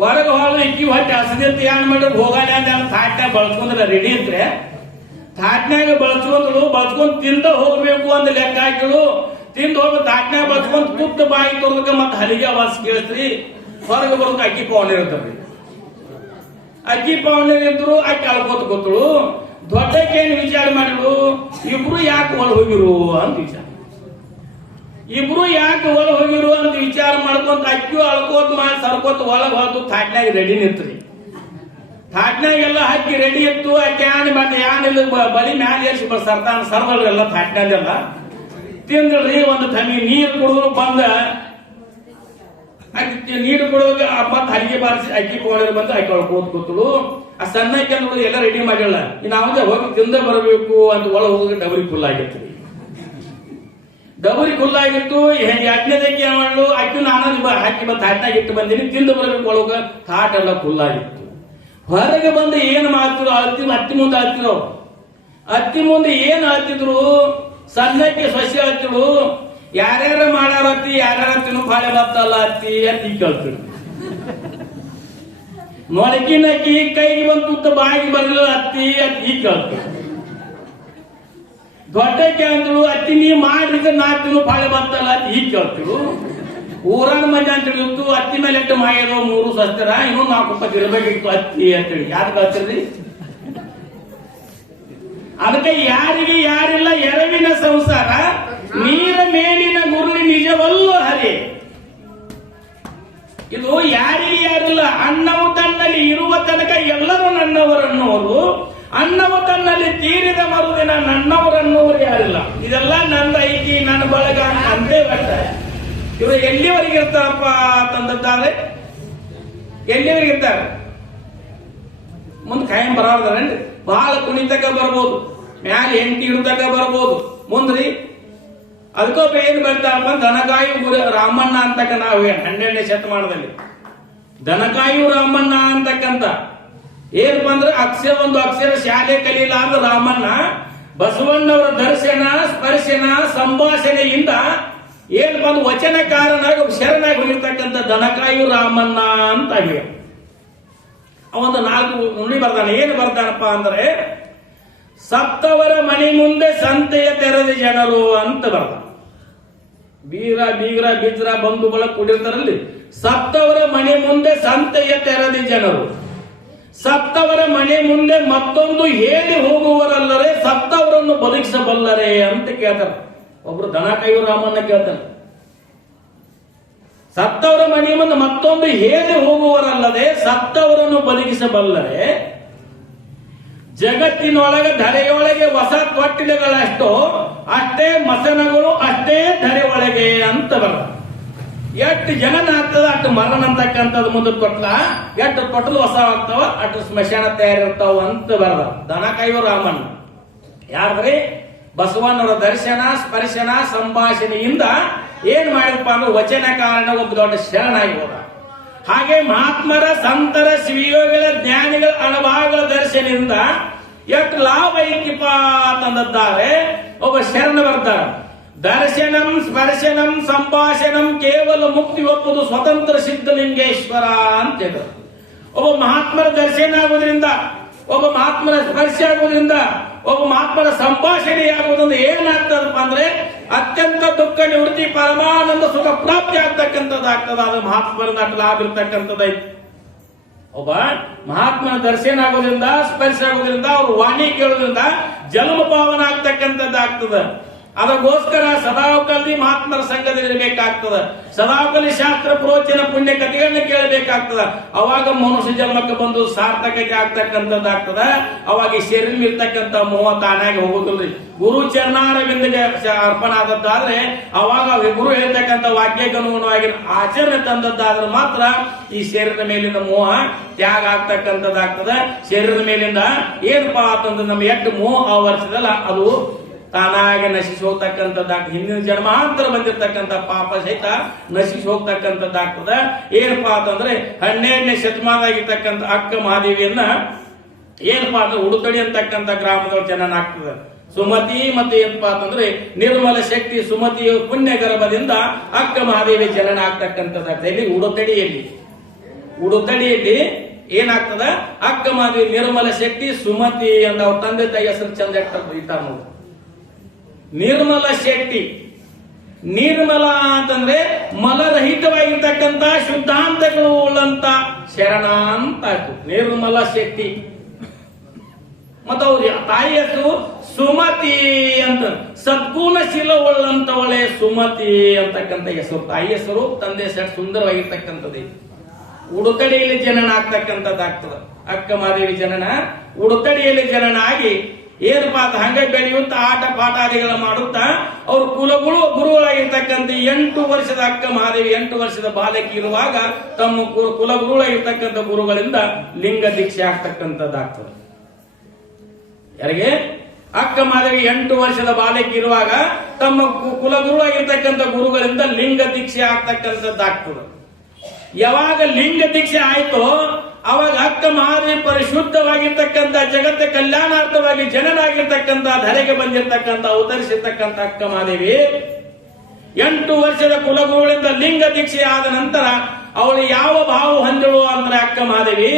ಹೊರಗೆ ಹಾಳು ಇಕ್ಕಿ ಹೊಟ್ಟೆ ಹಸದಿರ್ತಿ ಏನ್ ಮಾಡ್ರಿ ಹೋಗಾಳೆ ಅಂತ ಥಾಟ್ನಾಗ ಬಳಸ್ಕೊಂಡ್ರೆ ರೆಡಿ ಇದ್ರೆ ಥಾಟ್ನಾಗ ಬಳಸ್ಕೊಂಡ್ ತಿಂದ ಹೋಗ್ಬೇಕು ಅಂತ ಲೆಕ್ಕ ಹಾಕಿಳು ತಿಂದು ಹೋಗಿ ಥಾಟ್ನಾಗ ಬಳಸ್ಕೊಂಡ್ ಕುತ್ತ ಬಾಯಿ ತೋರ್ದಕ್ಕೆ ಮತ್ತೆ ಹಲಿಗೆ ಆವಾಸ ಕೇಳಿಸ್ರಿ ಹೊರಗೆ ಬರೋದಕ್ಕೆ ಅಕ್ಕಿ ಪವನ ಇರ್ತದ್ರಿ ಅಕ್ಕಿ ಪವನ ಇದ್ರು ಅಕ್ಕಿ ಅಳ್ಕೋತ ಕೂತಳು ದೊಡ್ಡಕ್ಕೇನು ವಿಚಾರ ಮಾಡಿದ್ರು ಇಬ್ರು ಯಾಕೆ ಒಳ ಹೋಗಿರು ಅಂತ ವಿಚಾರ ಮಾಡ್ಕೊಂತ ಅಕ್ಕಿ ಅಳ್ಕೋತ ಮಾಡಿ ಸರ್ಕೋತ ಒಳಗ್ ಹೊತ್ತು ಥಾಟ್ನಾಗ ರೆಡಿ ನಿಂತ್ರಿ ಥಾಟ್ನಾಗೆಲ್ಲ ಹಾಕಿ ರೆಡಿ ಇತ್ತು ಅಕ್ಕಿ ಯಾನಿಲ್ಲ ಬಲಿ ಮ್ಯಾಲ ಏರ್ಸಿ ಸರ್ದಲ್ರೆಲ್ಲ ಥಾಟ್ನಾಗೆಲ್ಲ ತಿಂದ್ರಿ ಒಂದು ತನಿ ನೀರು ಕುಡಿದ್ರು ಬಂದ ನೀರು ಕುಡಿದಾಗ ಮತ್ತೆ ಹಲಿಗೆ ಬಾರಿಸಿ ಅಕ್ಕಿ ಪೌಡರ್ ಬಂದು ಅಕ್ಕಿ ಅಳ್ಕೋತ ಕೂತಳು ಆ ಸಣ್ಣ ಅಕ್ಕಿ ಎಲ್ಲ ರೆಡಿ ಮಾಡಿಲ್ಲ ಇನ್ನು ಅವಾಗ ಹೋಗಿ ತಿಂದ ಬರಬೇಕು ಅಂತ ಒಳಗೆ ಹೋಗಿ ಡಬರಿ ಫುಲ್ ಆಗಿತ್ತು ಎಣ್ಣೆದಕ್ಕೆ ಏನ್ ಮಾಡಲು ಅಕ್ಕಿ ನಾನು ಹಾಕಿ ಬಂದು ಥಾಟ್ನಾಗ ಇಟ್ಟು ಬಂದೀನಿ ತಿಂದು ಬರಬೇಕು ಒಳಗ ಥಾಟ್ ಎಲ್ಲ ಫುಲ್ ಆಗಿತ್ತು ಹೊರಗೆ ಬಂದು ಏನ್ ಮಾಡ್ತಿದ್ರು ಅತ್ತಿ ಮುಂದೆ ಅತ್ತಿ ಮುಂದೆ ಏನ್ ಅಳ್ತಿದ್ರು ಸಣ್ಣಕ್ಕೆ ಸೊಸೆ ಅಳ್ತಿದ್ರು ಯಾರ್ಯಾರ ಮಾಡಾರ ಅತ್ತಿ ಯಾರ್ಯಾರ ತಿನ್ನು ಬಾಳೆ ಬರ್ತಲ್ಲ ಅತ್ತಿ ಕೇಳ್ತಿದ್ರು ಮೊಳಕಿನಕ್ಕಿ ಕೈಗೆ ಬಂದು ಬಾಯಿಗೆ ಬರಲು ಅತ್ತಿ ಕೇಳ್ತಿದ್ರು ದೊಡ್ಡಕ್ಕೆ ಅಂದ್ರು ಅತ್ತಿ ನೀ ಮಾಡಿದ್ರೆ ನಾ ತಿನ್ನು ಬಾಳೆ ಬರ್ತಲ್ಲ ಅಂತ ಕೇಳ್ತಿದ್ರು ಊರಾಗ ಮಂದಿ ಅಂತ ಹೇಳಿತ್ತು ಅತ್ತಿ ಮೇಲೆ ಎಷ್ಟು ಮಾಡಿರೋ 3 ಸ್ವಸ್ಥರ ಇನ್ನೂ 4 ರೂಪಾಯಿ ಇರಬೇಕಿತ್ತು ಅತ್ತಿ ಅಂತೇಳಿ ಯಾರು ಕಳ್ತಿರ್ರಿ ಅದಕ್ಕೆ ಯಾರಿಗೆ ಯಾರಿಲ್ಲ ಎರವಿನ ಸಂಸಾರ ನೀರ ಮೇಲಿನ ಗುರುಳಿ ನಿಜವಲ್ಲೂ ಹರಿ ಇದು ಯಾರಿಗೆ ಯಾರಿಲ್ಲ ಅನ್ನವು ತನ್ನಲ್ಲಿ ಇರುವ ತನಕ ಎಲ್ಲರೂ ನನ್ನವರನ್ನೋರು ಅನ್ನವು ತನ್ನಲ್ಲಿ ತೀರಿದ ಮರುದಿನ ನನ್ನವರನ್ನೋರು ಯಾರಿಲ್ಲ ಇದೆಲ್ಲ ನಂದ ಐತಿ ನನ್ನ ಬಳಗ ಅಂದೇ ಬರ್ತಾರೆ ಇವರು ಎಲ್ಲಿವರೆಗೆ ಇರ್ತಾರಪ್ಪ ತಂದಿದ್ದಾರೆ ಎಲ್ಲಿವರೆಗೆ ಇರ್ತಾರೆ ಮುಂದೆ ಕಾಯಂ ಬರೋದ್ರೇನ್ರಿ ಬಹಳ ಕುಣಿತಕ್ಕ ಬರ್ಬೋದು ಮ್ಯಾಲ ಹೆಂಡತಿ ಇಡ್ತಕ್ಕ ಬರ್ಬೋದು ಮುಂದ್ರಿ ಅದಕ್ಕೊಬ್ಬ ಏನ್ ಬರ್ತಾರಪ್ಪ ದನಕಾಯಿ ರಾಮಣ್ಣ ಅಂತಕ್ಕ ನಾವು 12ನೇ ಶತಮಾನದಲ್ಲಿ ದನಕಾಯು ರಾಮಣ್ಣ ಅಂತಕ್ಕಂತ ಏನಪ್ಪ ಅಂದ್ರೆ ಒಂದು ಅಕ್ಷರ ಶಾಲೆ ಕಲೀಲಾದ ರಾಮಣ್ಣ ಬಸವಣ್ಣವರ ದರ್ಶನ ಸ್ಪರ್ಶನ ಸಂಭಾಷಣೆಯಿಂದ ಏನಪ್ಪ ಅಂದ್ರೆ ವಚನಕಾರನಾಗ ಶರಣಾಗಿ ಹೋಗಿರ್ತಕ್ಕಂಥ ದನಕಾಯು ರಾಮಣ್ಣ ಅಂತ ಆಗಿದೆ. ಅವೊಂದು 4 ನುಡಿ ಬರ್ತಾನೆ. ಏನು ಬರ್ತಾನಪ್ಪ ಅಂದ್ರೆ ಸತ್ತವರ ಮನೆ ಮುಂದೆ ಸಂತೆಯ ತೆರೆದ ಜನರು ಅಂತ ಬರ್ತಾನೆ. ಬೀಗ್ರ ಬಿಜ್ರ ಬಂಧುಗಳ ಕೂಡಿರ್ತಾರಲ್ಲಿ ಸತ್ತವರ ಮನೆ ಮುಂದೆ ಸಂತೆಯ ತೆರೆದ ಜನರು, ಸತ್ತವರ ಮನೆ ಮುಂದೆ ಮತ್ತೊಂದು ಹೇಳಿ ಹೋಗುವರಲ್ಲರೇ ಸತ್ತವರನ್ನು ಬದುಕಿಸಬಲ್ಲರೇ ಅಂತ ಕೇಳ್ತಾರೆ. ಒಬ್ರು ದನಕಾಯು ರಾಮಣ್ಣ ಕೇಳ್ತಾನೆ. ಸತ್ತವರ ಮನೆ ಮುಂದೆ ಮತ್ತೊಂದು ಹೇಳಿ ಹೋಗುವರಲ್ಲದೆ ಸತ್ತವರನ್ನು ಬದುಕಿಸಬಲ್ಲರೆ, ಜಗತ್ತಿನೊಳಗೆ ಧರೆಯೊಳಗೆ ಹೊಸ ತೊಟ್ಟಿಲುಗಳಷ್ಟೋ ಅಷ್ಟೇ ಮಸನಗಳು ಅಷ್ಟೇ ಧರೆ ಒಳಗೆ ಅಂತ ಬರ. ಎಷ್ಟು ಜನನ ಆಗ್ತದ ಅಷ್ಟು ಮರಣ ಅಂತಕ್ಕಂಥದ್ದು ಮುಂದೆ ತೊಟ್ಲ, ಎಷ್ಟು ತೊಟ್ಟಲು ಹೊಸ ಆಗ್ತಾವ ಅಷ್ಟು ಸ್ಮಶಾನ ತಯಾರಿರ್ತಾವ ಅಂತ ಬರದ ದನ ಕಾಯುವ ರಾಮಣ್ಣ. ಯಾರ್ದ್ರಿ? ಬಸವಣ್ಣವರ ದರ್ಶನ ಸ್ಪರ್ಶನ ಸಂಭಾಷಣೆಯಿಂದ ಏನ್ ಮಾಡಿದಪ್ಪ ಅಂದ್ರೆ ವಚನ ಕಾರಣ ಒಬ್ಬ ದೊಡ್ಡ ಶರಣಾಗಿ ಹೋದ. ಹಾಗೆ ಮಹಾತ್ಮರ ಸಂತರ ಶಿವಯೋಗಿಗಳ ಜ್ಞಾನಿಗಳ ಅನುಭವಗಳ ದರ್ಶನದಿಂದ ಎಷ್ಟು ಲಾಭ ಐಕ್ಯಪ ತಂದದ್ದಾರೆ. ಒಬ್ಬ ಶರಣ ಬರ್ತಾರೆ. ದರ್ಶನಂ ಸ್ಪರ್ಶನಂ ಸಂಭಾಷಣಂ ಕೇವಲ ಮುಕ್ತಿ ಒಪ್ಪುದು ಸ್ವತಂತ್ರ ಸಿದ್ಧಲಿಂಗೇಶ್ವರ ಅಂತ ಹೇಳಿದ್ರು. ಒಬ್ಬ ಮಹಾತ್ಮರ ದರ್ಶನ ಆಗೋದ್ರಿಂದ, ಒಬ್ಬ ಮಹಾತ್ಮರ ಸ್ಪರ್ಶ ಆಗೋದ್ರಿಂದ, ಒಬ್ಬ ಮಹಾತ್ಮರ ಸಂಭಾಷಣೆ ಆಗುವುದರಿಂದ ಏನಾಗ್ತದಪ್ಪ ಅಂದ್ರೆ ಅತ್ಯಂತ ದುಃಖ ನಿವೃತ್ತಿ ಪರಮಾನಂದ ಸುಖ ಪ್ರಾಪ್ತಿ ಆಗ್ತಕ್ಕಂಥದ್ದಾಗ್ತದ. ಅದು ಮಹಾತ್ಮರಿಂದ ಲಾಭ ಇರ್ತಕ್ಕಂಥದ್ದೈತಿ. ಒಬ್ಬ ಮಹಾತ್ಮನ ದರ್ಶನ ಆಗೋದ್ರಿಂದ, ಸ್ಪರ್ಶ ಆಗೋದ್ರಿಂದ, ಅವ್ರ ವಾಣಿ ಕೇಳೋದ್ರಿಂದ ಜನ್ಮ ಪಾವನ ಆಗ್ತಕ್ಕಂಥದ್ದಾಗ್ತದ. ಅದಕ್ಕೋಸ್ಕರ ಸದಾವಕಲ್ಲಿ ಮಹಾತ್ಮರ ಸಂಘದಲ್ಲಿ ಇರಬೇಕಾಗ್ತದ. ಸದಾವಕಲ್ಲಿ ಶಾಸ್ತ್ರ ಪ್ರೋಚನ ಪುಣ್ಯ ಕಥೆಗಳನ್ನ ಕೇಳಬೇಕಾಗ್ತದ. ಅವಾಗ ಮನುಷ್ಯ ಜನ್ಮಕ್ಕೆ ಬಂದು ಸಾರ್ಥಕತೆ ಆಗ್ತಕ್ಕಂಥದ್ದಾಗ್ತದ. ಅವಾಗ ಈ ಶರೀರ ಇರ್ತಕ್ಕಂಥ ಮೋಹ ತಾನಾಗಿ ಹೋಗುದಿಲ್ಲ. ಗುರು ಚರಣಾರವಿಂದಗೆ ಅರ್ಪಣ ಆದದ್ದಾದ್ರೆ ಅವಾಗ ಗುರು ಹೇಳ್ತಕ್ಕಂಥ ವಾಕ್ಯಕ್ಕೆ ಅನುಗುಣವಾಗಿ ಆಚರಣೆ ತಂದದ್ದಾದ್ರೆ ಮಾತ್ರ ಈ ಶರೀರದ ಮೇಲಿನ ಮೋಹ ತ್ಯಾಗ ಆಗ್ತಕ್ಕಂಥದ್ದಾಗ್ತದ. ಶರೀರದ ಮೇಲಿಂದ ಏನಪ್ಪಾ ಅಂತಂದ್ರೆ ನಮ್ಮ ಎಷ್ಟು ಮೋಹ ಆವರಿಸಿದಲ್ಲ ಅದು ತಾನಾಗೆ ನಶಿಸಿ ಹೋಗ್ತಕ್ಕಂಥದ್ದಾಗ್ತದೆ. ಹಿಂದಿನ ಜನ್ಮಾಂತರ ಬಂದಿರತಕ್ಕಂಥ ಪಾಪ ಸಹಿತ ನಶಿಸಿ ಹೋಗ್ತಕ್ಕಂಥದ್ದಾಗ್ತದ. ಏನಪ್ಪಾ ಅಂತಂದ್ರೆ 12ನೇ ಶತಮಾನದಾಗಿರ್ತಕ್ಕಂಥ ಅಕ್ಕ ಮಹಾದೇವಿಯನ್ನ ಏನಪ್ಪಾ ಅಂದ್ರೆ ಉಡುತಡಿ ಅಂತಕ್ಕಂಥ ಗ್ರಾಮದ ಜನನ ಆಗ್ತದೆ. ಸುಮತಿ ಮತ್ತೆ ಏನಪ್ಪಾ ಅಂತಂದ್ರೆ ನಿರ್ಮಲ ಶಕ್ತಿ ಸುಮತಿಯ ಪುಣ್ಯ ಗರ್ಭದಿಂದ ಅಕ್ಕ ಮಹಾದೇವಿ ಜನನ ಆಗ್ತಕ್ಕಂಥದ್ದಾಗ್ತದೆ. ಇಲ್ಲಿ ಉಡುತಡಿಯಲ್ಲಿ ಏನಾಗ್ತದ? ಅಕ್ಕ ಮಹಾದೇವಿ ನಿರ್ಮಲ ಶಕ್ತಿ ಸುಮತಿ ಅಂತ ಅವ್ರ ತಂದೆ ತಾಯಿ ಹೆಸರು ಚಂದ ಇಟ್ಟಾರ ನೋಡಿ. ನಿರ್ಮಲ ಶಕ್ತಿ, ನಿರ್ಮಲ ಅಂತಂದ್ರೆ ಮಲರಹಿತವಾಗಿರ್ತಕ್ಕಂಥ ಶುದ್ಧಾಂತಗಳು ಉಳ್ಳಂತ ಶರಣ ಅಂತ ಆಯ್ತು ನಿರ್ಮಲ ಶಕ್ತಿ. ಮತ್ತ ಅವ್ರ ತಾಯಿ ಹೆಸರು ಸುಮತಿ ಅಂತ, ಸದ್ಗುಣಶೀಲ ಉಳ್ಳಂತವಳೆ ಸುಮತಿ ಅಂತಕ್ಕಂಥ ಹೆಸರು ತಾಯಿ ಹೆಸರು. ತಂದೆ ಹೆಸರು ಸುಂದರವಾಗಿರ್ತಕ್ಕಂಥದ್ದು. ಉಡುತಡಿಯಲ್ಲಿ ಜನನ ಆಗ್ತಕ್ಕಂಥದ್ದಾಗ್ತದ. ಅಕ್ಕ ಮಹಾದೇವಿ ಜನನ ಉಡುತಡಿಯಲ್ಲಿ ಜನನ ಆಗಿ ಏನಪ್ಪಾ ಅಂತ ಹಂಗೆ ಬೆಳೆಯುತ್ತ ಆಟ ಪಾಠಾದಿಗಳ ಮಾಡುತ್ತಾ ಅವ್ರ ಕುಲಗಳು ಗುರುಗಳಾಗಿರ್ತಕ್ಕಂಥ 8 ವರ್ಷದ ಅಕ್ಕ ಮಹಾದೇವಿ 8 ವರ್ಷದ ಬಾಲಕಿ ಇರುವಾಗ ತಮ್ಮ ಕುಲಗುರುಗಳಾಗಿರ್ತಕ್ಕಂಥ ಗುರುಗಳಿಂದ ಲಿಂಗ ದೀಕ್ಷೆ ಆಗ್ತಕ್ಕಂಥದ್ದಾಗ್ತದೆ. ಯಾರಿಗೆ? ಅಕ್ಕ ಮಹಾದೇವಿ 8 ವರ್ಷದ ಬಾಲಕಿ ಇರುವಾಗ ತಮ್ಮ ಕುಲಗುರುಗಳಾಗಿರ್ತಕ್ಕಂಥ ಗುರುಗಳಿಂದ ಲಿಂಗ ದೀಕ್ಷೆ ಆಗ್ತಕ್ಕಂಥದ್ದಾಗ್ತದೆ. ಯಾವಾಗ ಲಿಂಗ ದೀಕ್ಷೆ ಆಯ್ತೋ ಅವಾಗ ಅಕ್ಕ ಮಹಾದೇವಿ ಪರಿಶುದ್ಧವಾಗಿರ್ತಕ್ಕಂಥ ಜಗತ್ತ ಕಲ್ಯಾಣಾರ್ಥವಾಗಿ ಜನನಾಗಿರ್ತಕ್ಕಂಥ ಧರೆಗೆ ಬಂದಿರತಕ್ಕಂಥ ಅವತರಿಸಿರ್ತಕ್ಕಂಥ ಅಕ್ಕ ಮಹಾದೇವಿ 8 ವರ್ಷದ ಕುಲಗುರುಗಳಿಂದ ಲಿಂಗ ದೀಕ್ಷೆ ಆದ ನಂತರ ಅವಳು ಯಾವ ಭಾವ ಹೊಂದಳು ಅಂದ್ರೆ ಅಕ್ಕ ಮಹಾದೇವಿ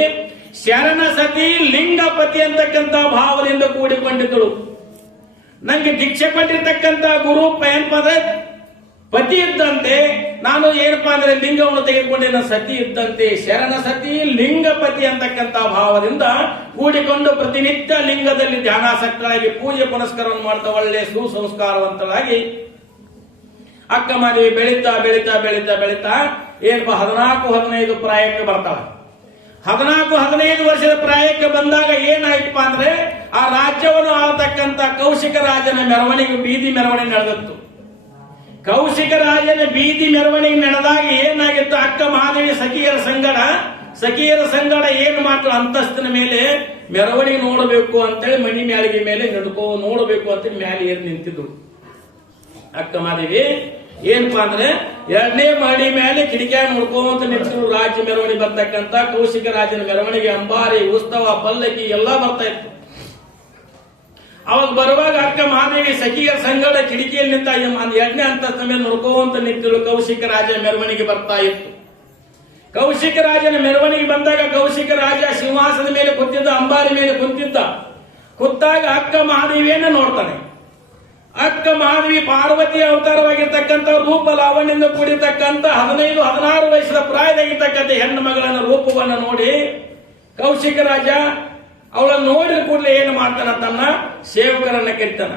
ಶರಣ ಸತಿ ಲಿಂಗಪತಿ ಅಂತಕ್ಕಂಥ ಭಾವದಿಂದ ಕೂಡಿಕೊಂಡಿದ್ದಳು. ನಂಗೆ ದೀಕ್ಷೆ ಕೊಟ್ಟಿರ್ತಕ್ಕಂಥ ಗುರು ಏನಪ್ಪ ಪತಿ ಇದ್ದಂತೆ, ನಾನು ಏನಪ್ಪಾ ಅಂದ್ರೆ ಲಿಂಗವನ್ನು ತೆಗೆದುಕೊಂಡಿನ ಸತಿ ಇದ್ದಂತೆ. ಶರಣ ಸತಿ ಲಿಂಗಪತಿ ಅಂತಕ್ಕಂಥ ಭಾವದಿಂದ ಕೂಡಿಕೊಂಡು ಪ್ರತಿನಿತ್ಯ ಲಿಂಗದಲ್ಲಿ ಧ್ಯಾನಾಸಕ್ತಳಾಗಿ ಪೂಜೆ ಪುನಸ್ಕಾರವನ್ನು ಮಾಡ್ತಾ ಒಳ್ಳೆ ಸುಸಂಸ್ಕಾರವಂತಳಾಗಿ ಅಕ್ಕ ಮಹಾದೇವಿ ಬೆಳೀತಾ ಬೆಳೀತಾ ಬೆಳೀತಾ ಬೆಳೀತಾ ಏನಪ್ಪಾ 14-15 ಪ್ರಾಯಕ್ಕೆ ಬರ್ತಾಳೆ. 14-15 ವರ್ಷದ ಪ್ರಾಯಕ್ಕೆ ಬಂದಾಗ ಏನಾಯ್ತಪ್ಪ ಅಂದ್ರೆ ಆ ರಾಜ್ಯವನ್ನು ಆಳ್ತಕ್ಕಂಥ ಕೌಶಿಕ ರಾಜನ ಮೆರವಣಿಗೆ, ಬೀದಿ ಮೆರವಣಿಗೆ ನಡೆದಿತ್ತು. ಕೌಶಿಕ ರಾಜನ ಬೀದಿ ಮೆರವಣಿಗೆ ನಡೆದಾಗ ಏನಾಗಿತ್ತು? ಅಕ್ಕ ಮಹಾದೇವಿ ಸಖಿಯರ ಸಂಗಡ ಏನ್ ಮಾಡ್ತಾರೆ? ಅಂತಸ್ತಿನ ಮೇಲೆ ಮೆರವಣಿಗೆ ನೋಡಬೇಕು ಅಂತೇಳಿ ಮಣಿ ಮ್ಯಾಲಿಗೆ ಮೇಲೆ ನೋಡಬೇಕು ಅಂತೇಳಿ ಮ್ಯಾಲೆ ಏನ್ ನಿಂತಿದ್ರು. ಅಕ್ಕ ಮಹಾದೇವಿ ಏನಪ್ಪಾ ಅಂದ್ರೆ 2ನೇ ಮಹಡಿ ಮೇಲೆ ಕಿಡಿಕ್ಯಾಗ ನೋಡ್ಕೊಂತ ನಿಂತಿದ್ರು. ರಾಜ್ಯ ಮೆರವಣಿಗೆ ಬರ್ತಕ್ಕಂಥ ಕೌಶಿಕ ರಾಜನ ಮೆರವಣಿಗೆ ಅಂಬಾರಿ, ಉತ್ಸವ, ಪಲ್ಲಕ್ಕಿ ಎಲ್ಲಾ ಬರ್ತಾ ಇತ್ತು. ಅವಾಗ ಬರುವಾಗ ಅಕ್ಕ ಮಹಾದೇವಿ ಸಖಿಯರ ಸಂಗಡ ಕಿಡಿಕಿಯಲ್ಲಿ ನಿಂತ 2ನೇ ಅಂತಸ್ತ ಮೇಲೆ ನೋಡ್ಕೊಂತ ನಿಂತಿರು. ಕೌಶಿಕ ರಾಜ ಮೆರವಣಿಗೆ ಬರ್ತಾ ಇತ್ತು. ಕೌಶಿಕ ರಾಜನ ಮೆರವಣಿಗೆ ಬಂದಾಗ ಕೌಶಿಕ ರಾಜ ಸಿಂಹಾಸನದ ಮೇಲೆ ಕೂತಿದ್ದ, ಅಂಬಾರಿ ಮೇಲೆ ಕೂತಾಗ ಅಕ್ಕ ಮಹಾದೇವಿಯನ್ನ ನೋಡ್ತಾನೆ. ಅಕ್ಕ ಮಹಾದೇವಿ ಪಾರ್ವತಿ ಅವತಾರವಾಗಿರ್ತಕ್ಕಂಥ ರೂಪ ಲಾವಣ್ಯದಿಂದ ಕೂಡಿರ್ತಕ್ಕಂಥ 15-16 ವರ್ಷದ ಪ್ರಾಯದಾಗಿರ್ತಕ್ಕಂಥ ಹೆಣ್ಣು ಮಗಳನ್ನ ರೂಪವನ್ನು ನೋಡಿ ಕೌಶಿಕ ರಾಜ ಅವಳನ್ನು ನೋಡಿದ ಕೂಡಲೇ ಏನು ಮಾಡ್ತಾನ? ತನ್ನ ಸೇವಕರನ್ನ ಕರಿತಾನ.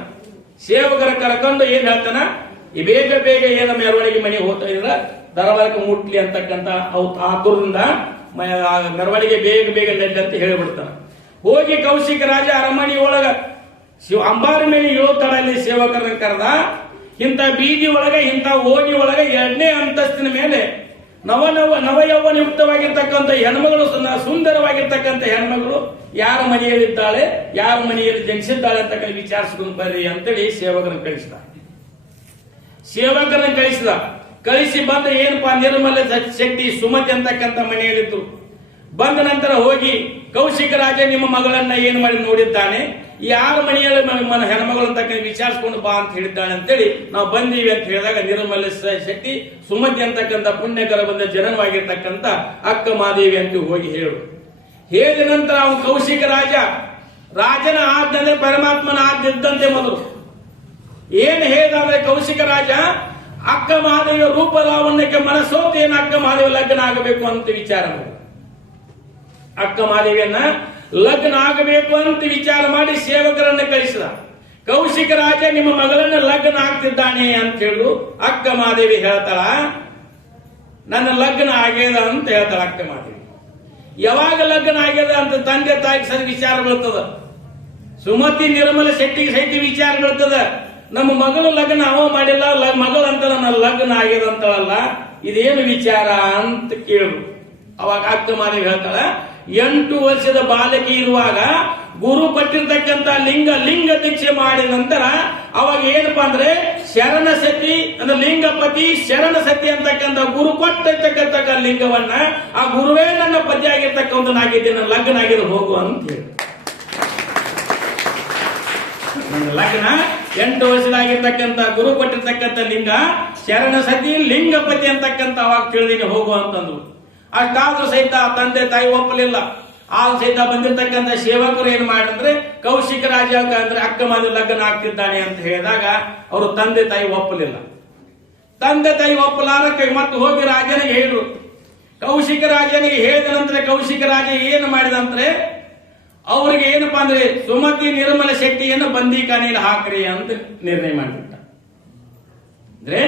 ಸೇವಕರ ಕರ್ಕೊಂಡು ಏನ್ ಹೇಳ್ತಾನ? ಈ ಬೇಗ ಬೇಗ ಏನ ಮೆರವಣಿಗೆ ಮನೆ ಹೋಗ್ತಾ ಇದ್ರ ದರವಾರಕ್ಕೆ ಮುಟ್ಲಿ ಅಂತಕ್ಕಂಥ ಆತುರದಿಂದ ಮೆರವಣಿಗೆ ಬೇಗ ಬೇಗ ನಡ್ಲಿ ಅಂತ ಹೇಳಿಬಿಡ್ತಾನ. ಹೋಗಿ ಕೌಶಿಕ ರಾಜ ಅರಮನೆ ಒಳಗ ಅಂಬಾರಿ ಮೇಲೆ 7 ತಡ ಇಲ್ಲಿ ಸೇವಕರನ್ನ ಕರೆದ. ಇಂಥ ಬೀದಿ ಒಳಗೆ ಇಂಥ ಓಣಿ ಒಳಗೆ 2ನೇ ಅಂತಸ್ತಿನ ಮೇಲೆ ನವಯೌವನಯುಕ್ತವಾಗಿರ್ತಕ್ಕಂಥ ಹೆಣ್ಮಗಳು, ಸುಂದರವಾಗಿರ್ತಕ್ಕಂಥ ಹೆಣ್ಮಗಳು ಯಾರ ಮನೆಯಲ್ಲಿದ್ದಾಳೆ, ಯಾರ ಮನೆಯಲ್ಲಿ ಜನಿಸಿದ್ದಾಳೆ ಅಂತ ವಿಚಾರಿಸ್ಕೊಂಡು ಬರ್ರಿ ಅಂತೇಳಿ ಸೇವಕರನ್ನು ಕಳಿಸಿದ. ಕಳಿಸಿ ಬಂದ ಏನಪ್ಪಾ, ನಿರ್ಮಲ ಶೆಟ್ಟಿ ಸುಮತಿ ಅಂತಕ್ಕಂಥ ಮನೆಯಲ್ಲಿದ್ದು. ಬಂದ ನಂತರ ಹೋಗಿ ಕೌಶಿಕ ರಾಜ ನಿಮ್ಮ ಮಗಳನ್ನ ಏನು ಮಾಡಿ ನೋಡಿದ್ದಾನೆ, ಯಾರ ಮನೆಯಲ್ಲಿ ಹೆಣ್ಮಗಳು ಅಂತ ವಿಚಾರಿಸ್ಕೊಂಡು ಬಾ ಅಂತ ಹೇಳಿದ್ದಾನೆ ಅಂತೇಳಿ ನಾವು ಬಂದೀವಿ ಅಂತ ಹೇಳಿದಾಗ, ನಿರ್ಮಲ ಶೆಟ್ಟಿ ಸುಮತಿ ಅಂತಕ್ಕಂಥ ಪುಣ್ಯಕರ ಬಂದ ಜನವಾಗಿರ್ತಕ್ಕಂಥ ಅಕ್ಕ ಮಾದೇವಿ ಅಂತ ಹೋಗಿ ಹೇಳಿದ ನಂತರ ಅವನು ಕೌಶಿಕ ರಾಜನ ಆಜ್ಞೆ ಪರಮಾತ್ಮನ ಆಜ್ಞೆ ಇದ್ದಂತೆ ಮೊದಲು ಏನು ಹೇಳಿದ್ರೆ, ಕೌಶಿಕ ರಾಜ ಅಕ್ಕ ಮಹಾದೇವಿಯ ರೂಪ ಲಾವಣ್ಯಕ್ಕೆ ಮನಸ್ಸೋತು ಏನು ಅಕ್ಕ ಮಹಾದೇವಿ ಲಗ್ನ ಆಗಬೇಕು ಅಂತ ವಿಚಾರ ಮಾಡಿ, ಅಕ್ಕ ಮಹಾದೇವಿಯನ್ನ ಲಗ್ನ ಆಗಬೇಕು ಅಂತ ವಿಚಾರ ಮಾಡಿ ಸೇವಕರನ್ನ ಕಳಿಸಿದ. ಕೌಶಿಕ ರಾಜ ನಿಮ್ಮ ಮಗಳನ್ನ ಲಗ್ನ ಆಗ್ತಿದ್ದಾನೆ ಅಂತ ಹೇಳು. ಅಕ್ಕ ಮಹಾದೇವಿ ಹೇಳ್ತಾಳ, ನನ್ನ ಲಗ್ನ ಆಗ್ಯದ ಅಂತ ಹೇಳ್ತಾಳ ಅಕ್ಕ ಮಹಾದೇವಿ. ಯಾವಾಗ ಲಗ್ನ ಆಗ್ಯದ ಅಂತ ತಂದೆ ತಾಯಿಗೆ ಸರಿ ವಿಚಾರ ಬೀಳ್ತದ. ಸುಮತಿ ನಿರ್ಮಲ ಶೆಟ್ಟಿಗೆ ಸಹಿತ ವಿಚಾರ ಬೀಳ್ತದ. ನಮ್ಮ ಮಗಳು ಲಗ್ನ ಅವ ಮಾಡಿಲ್ಲ, ಮಗಳು ಅಂತ ನನ್ನ ಲಗ್ನ ಆಗ್ಯದ ಅಂತಳಲ್ಲ, ಇದೇನು ವಿಚಾರ ಅಂತ ಕೇಳು. ಅವಾಗ ಅಕ್ಕ ಮಹಾದೇವಿ ಹೇಳ್ತಾಳ, 8 ವರ್ಷದ ಬಾಲಕಿ ಇರುವಾಗ ಗುರು ಕೊಟ್ಟಿರ್ತಕ್ಕಂಥ ಲಿಂಗ ದೀಕ್ಷೆ ಮಾಡಿದ ನಂತರ ಅವಾಗ ಏನಪ್ಪಾ ಅಂದ್ರೆ ಶರಣ ಸತಿ ಅಂದ್ರೆ ಲಿಂಗಪತಿ ಶರಣ ಸತಿ ಅಂತಕ್ಕಂಥ ಗುರು ಕೊಟ್ಟಿರ್ತಕ್ಕಂಥ ಲಿಂಗವನ್ನ ಆ ಗುರುವೇ ನನ್ನ ಪತಿ ಆಗಿರ್ತಕ್ಕಂಥನಾಗಿದ್ದೆ, ನನ್ನ ಲಗ್ನ ಆಗಿರೋ ಹೋಗು ಅಂತ ಹೇಳಿ. ನನ್ನ ಲಗ್ನ 8 ವರ್ಷದಾಗಿರ್ತಕ್ಕಂಥ ಗುರು ಕೊಟ್ಟಿರ್ತಕ್ಕಂಥ ಲಿಂಗ ಶರಣ ಸತಿ ಲಿಂಗಪತಿ ಅಂತಕ್ಕಂಥ ಅವಾಗ ತಿಳಿದೀನಿ ಹೋಗು ಅಂತಂದ್ರು. ಅಷ್ಟಾದ್ರೂ ಸಹಿತ ತಂದೆ ತಾಯಿ ಒಪ್ಪಲಿಲ್ಲ. ಆದ್ರೂ ಸಹಿತ ಬಂದಿರ್ತಕ್ಕಂಥ ಸೇವಕರು ಏನ್ ಮಾಡಿದ್ರೆ, ಕೌಶಿಕ ರಾಜ ಅಂದ್ರೆ ಅಕ್ಕ ಮದುವೆ ಲಗ್ನ ಆಗ್ತಿದ್ದಾನೆ ಅಂತ ಹೇಳಿದಾಗ ಅವರು ತಂದೆ ತಾಯಿ ಒಪ್ಪಲಿಲ್ಲ. ತಂದೆ ತಾಯಿ ಒಪ್ಪಲಾರಕ್ಕೆ ಮತ್ತೆ ಹೋಗಿ ರಾಜನಿಗೆ ಹೇಳಿದ್ರು. ಕೌಶಿಕ ರಾಜನಿಗೆ ಹೇಳಿದ ನಂತರ ಕೌಶಿಕ ರಾಜ ಏನು ಮಾಡಿದಂದ್ರೆ, ಅವ್ರಿಗೆ ಏನಪ್ಪಾ ಅಂದ್ರೆ ಸುಮತಿ ನಿರ್ಮಲ ಶೆಟ್ಟಿಯನ್ನು ಬಂದಿಖಾನೆಯಲ್ಲಿ ಹಾಕ್ರಿ ಅಂತ ನಿರ್ಣಯ ಮಾಡಿಬಿಟ್ಟ. ಅಂದ್ರೆ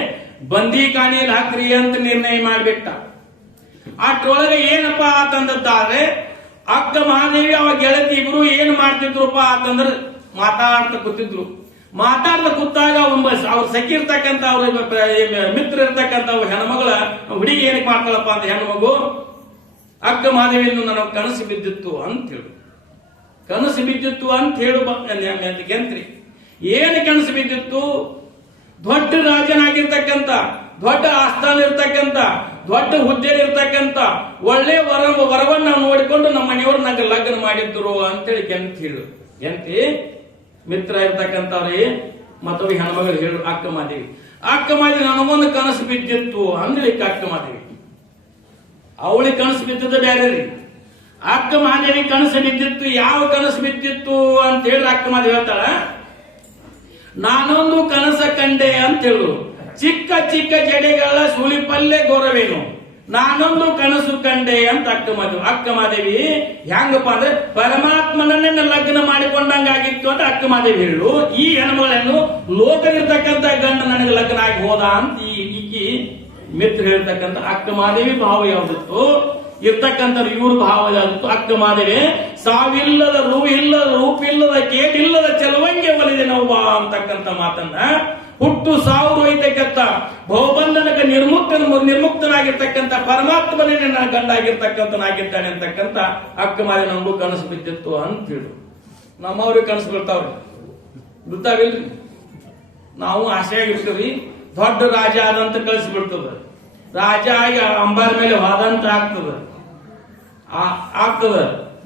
ಬಂದಿಖಾನೆಯಲ್ಲಿ ಹಾಕ್ರಿ ಅಂತ ನಿರ್ಣಯ ಮಾಡಿಬಿಟ್ಟ. ಅಷ್ಟೊಳಗೆ ಏನಪ್ಪಾ ಅಂತಂದ್ರೆ ಅಕ್ಕ ಮಹಾದೇವಿ ಅವ ಗೆಳತಿ ಇಬ್ರು ಏನ್ ಮಾಡ್ತಿದ್ರುಪ್ಪ ಅಂತಂದ್ರೆ ಮಾತಾಡ್ತಾ ಕೂತಿದ್ರು. ಮಾತಾಡ್ತಾ ಕೂತಾಗ ಅವ್ರು ಸಖಿರ್ತಕ್ಕಂಥ ಅವ್ರ ಮಿತ್ರ ಇರ್ತಕ್ಕಂಥ ಹೆಣ್ಮಗಳ ಹುಡುಗಿ ಏನಕ್ಕೆ ಮಾಡ್ತಾಳಪ್ಪ ಅಂತ ಹೆಣ್ಮಗು, ಅಕ್ಕ ಮಹಾದೇವಿಯನ್ನು ನನಗೆ ಕನಸು ಬಿದ್ದಿತ್ತು ಅಂತ ಹೇಳು. ಕನಸು ಬಿದ್ದಿತ್ತು ಅಂತ ಹೇಳು ಗೆಂತ್ರಿ. ಏನು ಕನಸು ಬಿದ್ದಿತ್ತು? ದೊಡ್ಡ ರಾಜನಾಗಿರ್ತಕ್ಕಂಥ, ದೊಡ್ಡ ಆಸ್ಥಾನ ಇರ್ತಕ್ಕಂಥ, ದೊಡ್ಡ ಹುದ್ದೆಯಲ್ಲಿ ಇರ್ತಕ್ಕಂಥ ಒಳ್ಳೆ ವರವನ್ನ ನೋಡಿಕೊಂಡು ನಮ್ಮ ಮನೆಯವರು ನಂಗೆ ಲಗ್ನ ಮಾಡಿದ್ರು ಅಂತೇಳಿ ಗೆಂತಿ ಮಿತ್ರ ಇರ್ತಕ್ಕಂಥವ್ರಿ ಮತ್ತೊಬ್ಬ ಹೆಣ್ಮಗಳು ಹೇಳು ಅಕ್ಕ ಮಾದೇವಿ. ಅಕ್ಕ ಮಾದೇವಿ ನನಗೊಂದು ಕನಸು ಬಿದ್ದಿತ್ತು ಅಂದ್ರೆ ಅಕ್ಕ ಮಾದೇವಿ ಅವಳಿಗೆ ಕನಸು ಬಿದ್ದಿದ್ದು ಬೇರೆ ರೀ. ಅಕ್ಕ ಮಹಾದೇವಿ ಕನಸು ಬಿದ್ದಿತ್ತು. ಯಾವ ಕನಸು ಬಿದ್ದಿತ್ತು ಅಂತ ಹೇಳಿ ಅಕ್ಕ ಮಾದೇವಿ ಹೇಳ್ತಾಳ, ನಾನೊಂದು ಕನಸ ಕಂಡೆ ಅಂತ ಹೇಳು. ಚಿಕ್ಕ ಚಿಕ್ಕ ಜಡೆಗಳ ಸುಳಿ ಪಲ್ಲೆ ಗೌರವೇನು, ನಾನೊಂದು ಕನಸು ಕಂಡೆ ಅಂತ ಅಕ್ಕ ಮಾದೇವಿ ಹೆಂಗಪ್ಪ ಅಂದ್ರೆ ಪರಮಾತ್ಮನನ್ನ ಲಗ್ನ ಮಾಡಿಕೊಂಡಂಗಾಗಿತ್ತು ಅಂತ ಅಕ್ಕ ಮಾದೇವಿ ಹೇಳು. ಈ ಹೆಣ್ಮಗಳನ್ನು ಲೋಕವಿರ್ತಕ್ಕಂಥ ಗಂಡ ನನಗೆ ಲಗ್ನ ಆಗಿ ಹೋದ ಅಂತ ಈಕಿ ಮಿತ್ರ ಹೇಳ್ತಕ್ಕಂಥ ಅಕ್ಕ ಮಾದೇವಿ ಭಾವ ಯಾವ್ದಿತ್ತು, ಇರ್ತಕ್ಕಂಥ ಇವ್ರ ಭಾವ ಯಾವ್ದಿತ್ತು. ಅಕ್ಕ ಮಾದೇವಿ ಸಾವಿಲ್ಲದ ರೂಪಿಲ್ಲದ ಕೇಟಿಲ್ಲದ ಚೆಲುವಂಗೆ ಒಲಿದೆ ನೋವ ಅಂತಕ್ಕಂಥ ಮಾತನ್ನ, ಹುಟ್ಟು ಸಾವು ಒಯ್ತಕ್ಕಂಥ ಬಹುಬಂಧನಕ್ಕೆ ನಿರ್ಮುಕ್ತನಾಗಿರ್ತಕ್ಕಂಥ ಪರಮಾತ್ಮನೇ ನನ್ನ ಗಂಡ ಆಗಿರ್ತಕ್ಕಂಥನಾಗಿದ್ದಾನೆ ಅಂತಕ್ಕಂಥ ಅಕ್ಕ ಮಾದೇವಿ ನಮಗೂ ಕನಸು ಬಿದ್ದಿತ್ತು ಅಂತ ಹೇಳು. ನಮ್ಮವ್ರಿಗೆ ಕನಸು ಬಿಡ್ತಾವಿಲ್ರಿ. ನಾವು ಆಸೆಯಾಗಿರ್ತೀವಿ ದೊಡ್ಡ ರಾಜ ಆದಂತ ಕಳಿಸ್ಬಿಡ್ತದ. ರಾಜ ಆಗಿ ಅಂಬಾರ್ ಮೇಲೆ ಹೋದಂತ ಆಗ್ತದ.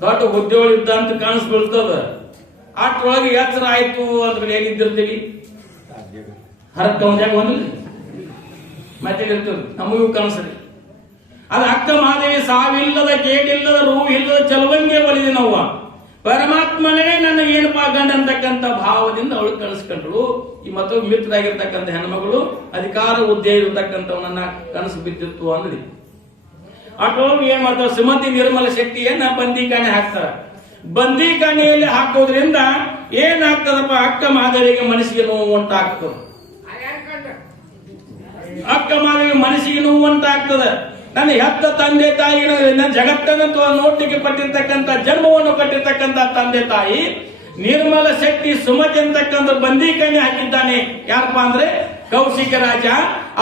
ದೊಡ್ಡ ಹುದ್ದೆಗಳು ಇದ್ದಂತ ಕಾಣಿಸ್ಬಿಡ್ತದ. ಅಷ್ಟೊಳಗೆ ಎಚ್ಚರ ಆಯ್ತು ಅಂದ್ರೆ ಹೇಗಿದ್ದಿರ್ತೀವಿ, ಹರಕೊಂಡ್ಯಾಗ ಒಂದ್ರಿ ಮತ್ತೆ ಇರ್ತದೆ. ನಮಗೂ ಕನಸರಿ ಅದು ಅಕ್ಕ ಮಹಾದೇವಿ ಸಾವಿಲ್ಲದ ಕೇಡಿಲ್ಲದ ರೂಹು ಇಲ್ಲದ ಚಲುವಂಗೆ ಒಲಿದೆ ನೋವ ಪರಮಾತ್ಮನೇ ನನ್ನ ಏನಪ್ಪಾ ಗಂಡ ಅಂತಕ್ಕಂಥ ಭಾವದಿಂದ ಅವಳು ಕನಸ್ಕೊಂಡ್ರು. ಈ ಮತ್ತೊಬ್ಬ ಮಿತ್ರ ಆಗಿರ್ತಕ್ಕಂಥ ಹೆಣ್ಮಗಳು ಅಧಿಕಾರ ಹುದ್ದೆ ಇರತಕ್ಕಂಥವನ್ನ ಕನಸು ಬಿದ್ದಿತ್ತು ಅಂದ್ರಿ. ಅಟೋಗಿ ಏನ್ ಮಾಡ್ತಾರ, ಸುಮತಿ ನಿರ್ಮಲ ಶೆಟ್ಟಿಯನ್ನ ಬಂದಿಖಾನೆ ಹಾಕ್ತಾರ. ಬಂದಿಖಾನೆಯಲ್ಲಿ ಹಾಕೋದ್ರಿಂದ ಏನಾಗ್ತದಪ್ಪ, ಅಕ್ಕ ಮಹಾದೇವಿಗೆ ಮನಸ್ಸಿಗೆ ನೋವು ಉಂಟಾಗ್ತದ. ಅಕ್ಕ ಮಹಾದೇವಿ ಮನಸ್ಸಿಗೆ ನೋವು ಉಂಟಾಗ್ತದೆ. ನನ್ನ ಹೆತ್ತ ತಂದೆ ತಾಯಿ ಜಗತ್ತನ್ನು ನೋಟಕ್ಕೆ ಪಟ್ಟಿರ್ತಕ್ಕಂಥ ಜನ್ಮವನ್ನು ಕಟ್ಟಿರ್ತಕ್ಕಂಥ ತಂದೆ ತಾಯಿ ನಿರ್ಮಲ ಶೆಟ್ಟಿ ಸುಮತಿ ಅಂತಕ್ಕಂಥ ಬಂದಿಖಾನೆ ಹಾಕಿದ್ದಾನೆ. ಯಾರಪ್ಪ ಅಂದ್ರೆ ಕೌಶಿಕ ರಾಜ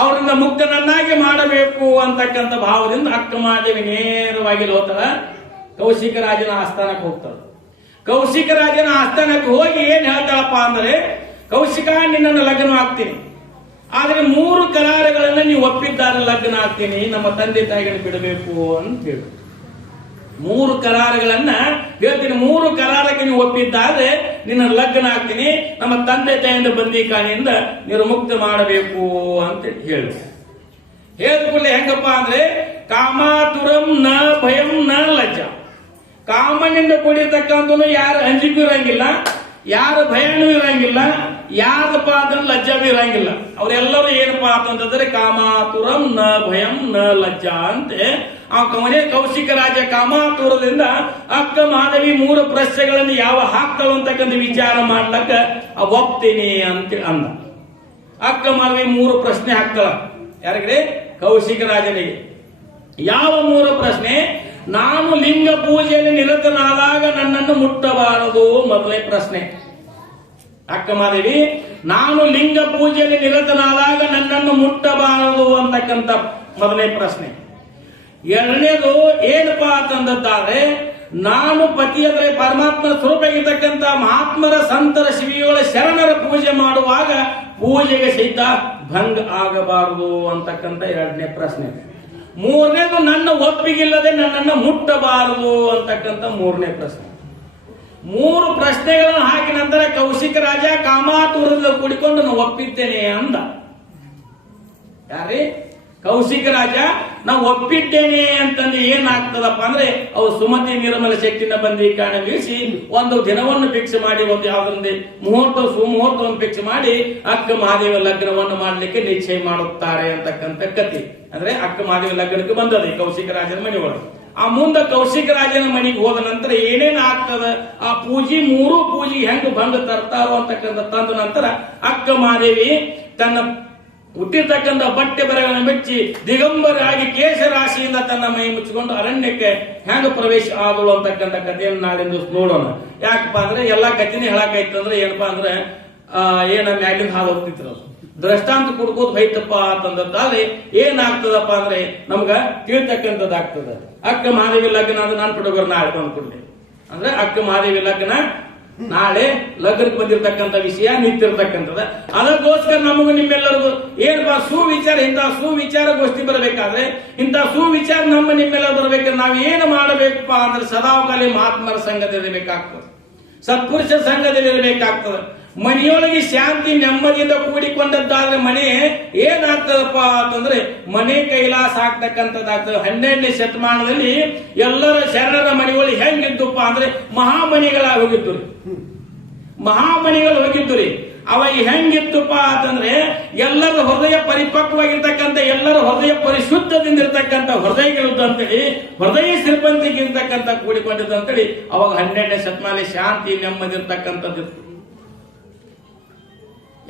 ಅವರಿಂದ ಮುಕ್ತನನ್ನಾಗಿ ಮಾಡಬೇಕು ಅಂತಕ್ಕಂಥ ಭಾವದಿಂದ ಅಕ್ಕ ಮಹಾದೇವಿ ನೇರವಾಗಿ ಹೋಗ್ತಾಳ. ಕೌಶಿಕ ರಾಜನ ಆಸ್ಥಾನಕ್ಕೆ ಹೋಗ್ತಾಳೆ. ಕೌಶಿಕ ರಾಜನ ಆಸ್ಥಾನಕ್ಕೆ ಹೋಗಿ ಏನ್ ಹೇಳ್ತಾಳಪ್ಪ ಅಂದ್ರೆ, ಕೌಶಿಕ ನಿನ್ನನ್ನು ಲಗ್ನ ಆಗ್ತೀನಿ, ಆದ್ರೆ 3 ಕರಾರಗಳನ್ನ ನೀವು ಒಪ್ಪಿದ್ದಾರೆ ಲಗ್ನ ಆಗ್ತೀನಿ, ನಮ್ಮ ತಂದೆ ತಾಯಿಗಳನ್ನ ಬಿಡಬೇಕು ಅಂತ ಹೇಳಿ 3 ಕರಾರಗಳನ್ನ ಹೇಳ್ತೀನಿ. 3 ಕರಾರಕ್ಕೆ ನೀವು ಒಪ್ಪಿದ್ದಾದ್ರೆ ನಿನ್ನ ಲಗ್ನ ಆಗ್ತೀನಿ, ನಮ್ಮ ತಂದೆ ತಾಯಿಯಿಂದ ಬಂದೀಖಾನೆಯಿಂದ ನಿರ್ಮುಕ್ತ ಮಾಡಬೇಕು ಅಂತ ಹೇಳಿ ಹೇಳಿದ ಕೂಡಲೇ ಹೆಂಗಪ್ಪ ಅಂದ್ರೆ, ಕಾಮಾತುರಂ ನ ಭಯಂ ನ ಲಜ್ಜ. ಕಾಮನಿಂದ ಕೂಡಿರ್ತಕ್ಕಂಥ ಯಾರು ಅಂಜಿಕೆ ಇರಂಗಿಲ್ಲ, ಯಾರು ಭಯನೂ ಇರಂಗಿಲ್ಲ, ಯಾರಪ್ಪ ಅಂದ್ರೆ ಲಜ್ಜಾನೂ ಇರಂಗಿಲ್ಲ. ಅವರೆಲ್ಲರೂ ಏನಪ್ಪಾ ಅಂತಂದ್ರೆ ಕಾಮಾತುರಂ ನ ಭಯಂ ನ ಲಜ್ಜಾ ಅಂತೆ. ಆ ಮನೆ ಕೌಶಿಕ ರಾಜ ಕಾಮಾತುರದಿಂದ ಅಕ್ಕ ಮಹಾದೇವಿ 3 ಪ್ರಶ್ನೆಗಳನ್ನು ಯಾವ ಹಾಕ್ತಾಳು ಅಂತಕ್ಕಂಥ ವಿಚಾರ ಮಾಡ್ಲಕ್ಕ ಒಪ್ತೀನಿ ಅಂತ ಅಂದ. ಅಕ್ಕ ಮಹಾದೇವಿ 3 ಪ್ರಶ್ನೆ ಹಾಕ್ತಾಳ. ಯಾರಿಗೆ? ಕೌಶಿಕ ರಾಜನಿಗೆ. ಯಾವ 3 ಪ್ರಶ್ನೆ? ನಾನು ಲಿಂಗ ಪೂಜೆಯಲ್ಲಿ ನಿರತನಾದಾಗ ನನ್ನನ್ನು ಮುಟ್ಟಬಾರದು, ಮೊದಲನೇ ಪ್ರಶ್ನೆ. ಅಕ್ಕ ಮಹಾದೇವಿ, ನಾನು ಲಿಂಗ ಪೂಜೆಯಲ್ಲಿ ನಿರತನಾದಾಗ ನನ್ನನ್ನು ಮುಟ್ಟಬಾರದು ಅಂತಕ್ಕಂಥ ಮೊದಲನೇ ಪ್ರಶ್ನೆ. ಎರಡನೇದು ಏನಪ್ಪಾ ಅಂತಂದಾದ್ರೆ, ನಾನು ಪತಿ ಅಂದ್ರೆ ಪರಮಾತ್ಮನ ಸ್ವರೂಪವಾಗಿರ್ತಕ್ಕಂಥ ಮಹಾತ್ಮರ ಸಂತರ ಶಿವಿಗಳ ಶರಣರ ಪೂಜೆ ಮಾಡುವಾಗ ಪೂಜೆಗೆ ಸಹಿತ ಭಂಗ ಆಗಬಾರದು ಅಂತಕ್ಕಂಥ ಎರಡನೇ ಪ್ರಶ್ನೆ. ಮೂರನೇದು ನನ್ನ ಒಪ್ಪಿಗಿಲ್ಲದೆ ನನ್ನನ್ನು ಮುಟ್ಟಬಾರದು ಅಂತಕ್ಕಂಥ 3ನೇ ಪ್ರಶ್ನೆ. 3 ಪ್ರಶ್ನೆಗಳನ್ನು ಹಾಕಿ ನಂತರ ಕೌಶಿಕ ರಾಜ ಕಾಮಾತುರದಿಂದ ಕೂಡಿಕೊಂಡು ನಾನು ಒಪ್ಪಿದ್ದೇನೆ ಅಂದ. ಯಾರೇ? ಕೌಶಿಕ ರಾಜ ನಾವು ಒಪ್ಪಿದ್ದೇನೆ ಅಂತಂದ್ರೆ ಏನಾಗ್ತದಪ್ಪ ಅಂದ್ರೆ, ಅವ್ರು ಸುಮತಿ ನಿರ್ಮಲ ಶಕ್ತಿನ ಬಂದೀಖಾನೆ ಬೀಸಿ ಒಂದು ದಿನವನ್ನು ಫಿಕ್ಸ್ ಮಾಡಿ, ಒಂದು ಯಾವ್ದೊಂದು ಮುಹೂರ್ತ ಸುಮುಹೂರ್ತವನ್ನು ಫಿಕ್ಸ್ ಮಾಡಿ ಅಕ್ಕ ಮಹಾದೇವ ಲಗ್ನವನ್ನು ಮಾಡ್ಲಿಕ್ಕೆ ನಿಶ್ಚಯ ಮಾಡುತ್ತಾರೆ ಅಂತಕ್ಕಂಥ ಕಥೆ. ಅಂದ್ರೆ ಅಕ್ಕ ಮಹಾದೇವ ಲಗ್ನಕ್ಕೆ ಬಂದದೆ ಕೌಶಿಕ ರಾಜನ ಮನೆ ಒಳಗೆ. ಆ ಮುಂದೆ ಕೌಶಿಕ ರಾಜನ ಮನೆಗೆ ಹೋದ ನಂತರ ಏನೇನ್ ಆಗ್ತದ, ಆ ಪೂಜೆ 3 ಪೂಜೆ ಹೆಂಗ್ ಭಂಗ ತರ್ತಾರೋ ಅಂತಕ್ಕಂಥ ತಂದ ನಂತರ ಅಕ್ಕ ಮಹಾದೇವಿ ತನ್ನ ಹುಟ್ಟಿರ್ತಕ್ಕಂಥ ಬಟ್ಟೆ ಬರೆಗಳನ್ನು ಮೆಚ್ಚಿ ದಿಗಂಬರಾಗಿ ಕೇಶ ರಾಶಿಯಿಂದ ತನ್ನ ಮೈ ಮುಚ್ಚಿಕೊಂಡು ಅರಣ್ಯಕ್ಕೆ ಹೆಂಗ ಪ್ರವೇಶ ಆದಳು ಅಂತಕ್ಕಂಥ ಕಥೆಯನ್ನು ನಾಳಿಂದ ನೋಡೋಣ. ಯಾಕಪ್ಪ ಅಂದ್ರೆ ಎಲ್ಲಾ ಕಥೆನೇ ಹೇಳಕಾಯ್ತಂದ್ರೆ ಏನಪ್ಪಾ ಅಂದ್ರೆ ಏನ ಮ್ಯಾಲಿನ ಹಾಲು ಹೋಗ್ತಿದ್ರು, ದೃಷ್ಟಾಂತ ಕುಡ್ಕೋದ್ ಬೈತಪ್ಪ ಅಂತಂದಾದ್ರೆ ಏನಾಗ್ತದಪ್ಪ ಅಂದ್ರೆ ನಮ್ಗ ತಿಳ್ತಕ್ಕಂಥದ್ದಾಗ್ತದ. ಅಕ್ಕ ಮಹಾದೇವಿ ಲಗ್ನ ಅಂದ್ರೆ ನಾನು ಹುಡುಗರು ನಾಳೆ ಅಂದ್ಕೊಂಡೆ ಅಂದ್ರೆ ಅಕ್ಕ ಮಹಾದೇವಿ ಲಗ್ನ ನಾಳೆ ಲಗ್ನಕ್ಕೆ ಬಂದಿರತಕ್ಕಂಥ ವಿಷಯ ನಿಂತಿರ್ತಕ್ಕಂಥದ್ದು. ಅದಕ್ಕೋಸ್ಕರ ನಮಗೂ ನಿಮ್ಮೆಲ್ಲರಿಗೂ ಏನಪ್ಪಾ ಸುವಿಚಾರ, ಇಂಥ ಸುವಿಚಾರಗೋಷ್ಠಿ ಬರಬೇಕಾದ್ರೆ, ಇಂಥ ಸುವಿಚಾರ ನಿಮ್ಮೆಲ್ಲ ಬರಬೇಕಾದ್ರೆ ನಾವು ಏನು ಮಾಡಬೇಕಪ್ಪ ಅಂದ್ರೆ ಸದಾಕಾಲ ಮಹಾತ್ಮರ ಸಂಘದಲ್ಲಿ ಇರಬೇಕಾಗ್ತದೆ, ಸತ್ಪುರುಷ ಸಂಘದಲ್ಲಿ ಇರಬೇಕಾಗ್ತದೆ. ಮನೆಯೊಳಗೆ ಶಾಂತಿ ನೆಮ್ಮದಿಯಿಂದ ಕೂಡಿಕೊಂಡದ್ದಾದ್ರೆ ಮನೆ ಏನಾಗ್ತದಪ್ಪ ಅಂತಂದ್ರೆ ಮನೆ ಕೈಲಾಸ ಆಗ್ತಕ್ಕಂಥದ್ದಾಗ್ತದೆ. 12ನೇ ಶತಮಾನದಲ್ಲಿ ಎಲ್ಲರ ಶರಣರ ಮನೆಯೊಳಗೆ ಹೆಂಗಿದ್ದಪ್ಪ ಅಂದ್ರೆ ಮಹಾಮನಿಗಳಾಗಿ ಹೋಗಿದ್ದು ರೀ, ಮಹಾಮನಿಗಳು ಹೋಗಿದ್ದು ರೀ. ಅವಾಗ ಹೆಂಗಿತ್ತಪ್ಪ ಅಂತಂದ್ರೆ ಎಲ್ಲರ ಹೃದಯ ಪರಿಪಕ್ವಾಗಿರ್ತಕ್ಕಂಥ, ಎಲ್ಲರ ಹೃದಯ ಪರಿಶುದ್ಧದಿಂದ ಇರ್ತಕ್ಕಂಥ ಹೃದಯಗಳಿದ್ದು ಅಂತೇಳಿ, ಹೃದಯ ಶ್ರೀಪಂತಿಗೆ ಇರ್ತಕ್ಕಂಥ ಕೂಡಿಕೊಂಡಿದ್ದು ಅಂತೇಳಿ ಅವಾಗ 12ನೇ ಶತಮಾನದಲ್ಲಿ ಶಾಂತಿ ನೆಮ್ಮದಿ ಇರ್ತಕ್ಕಂಥದ್ದು.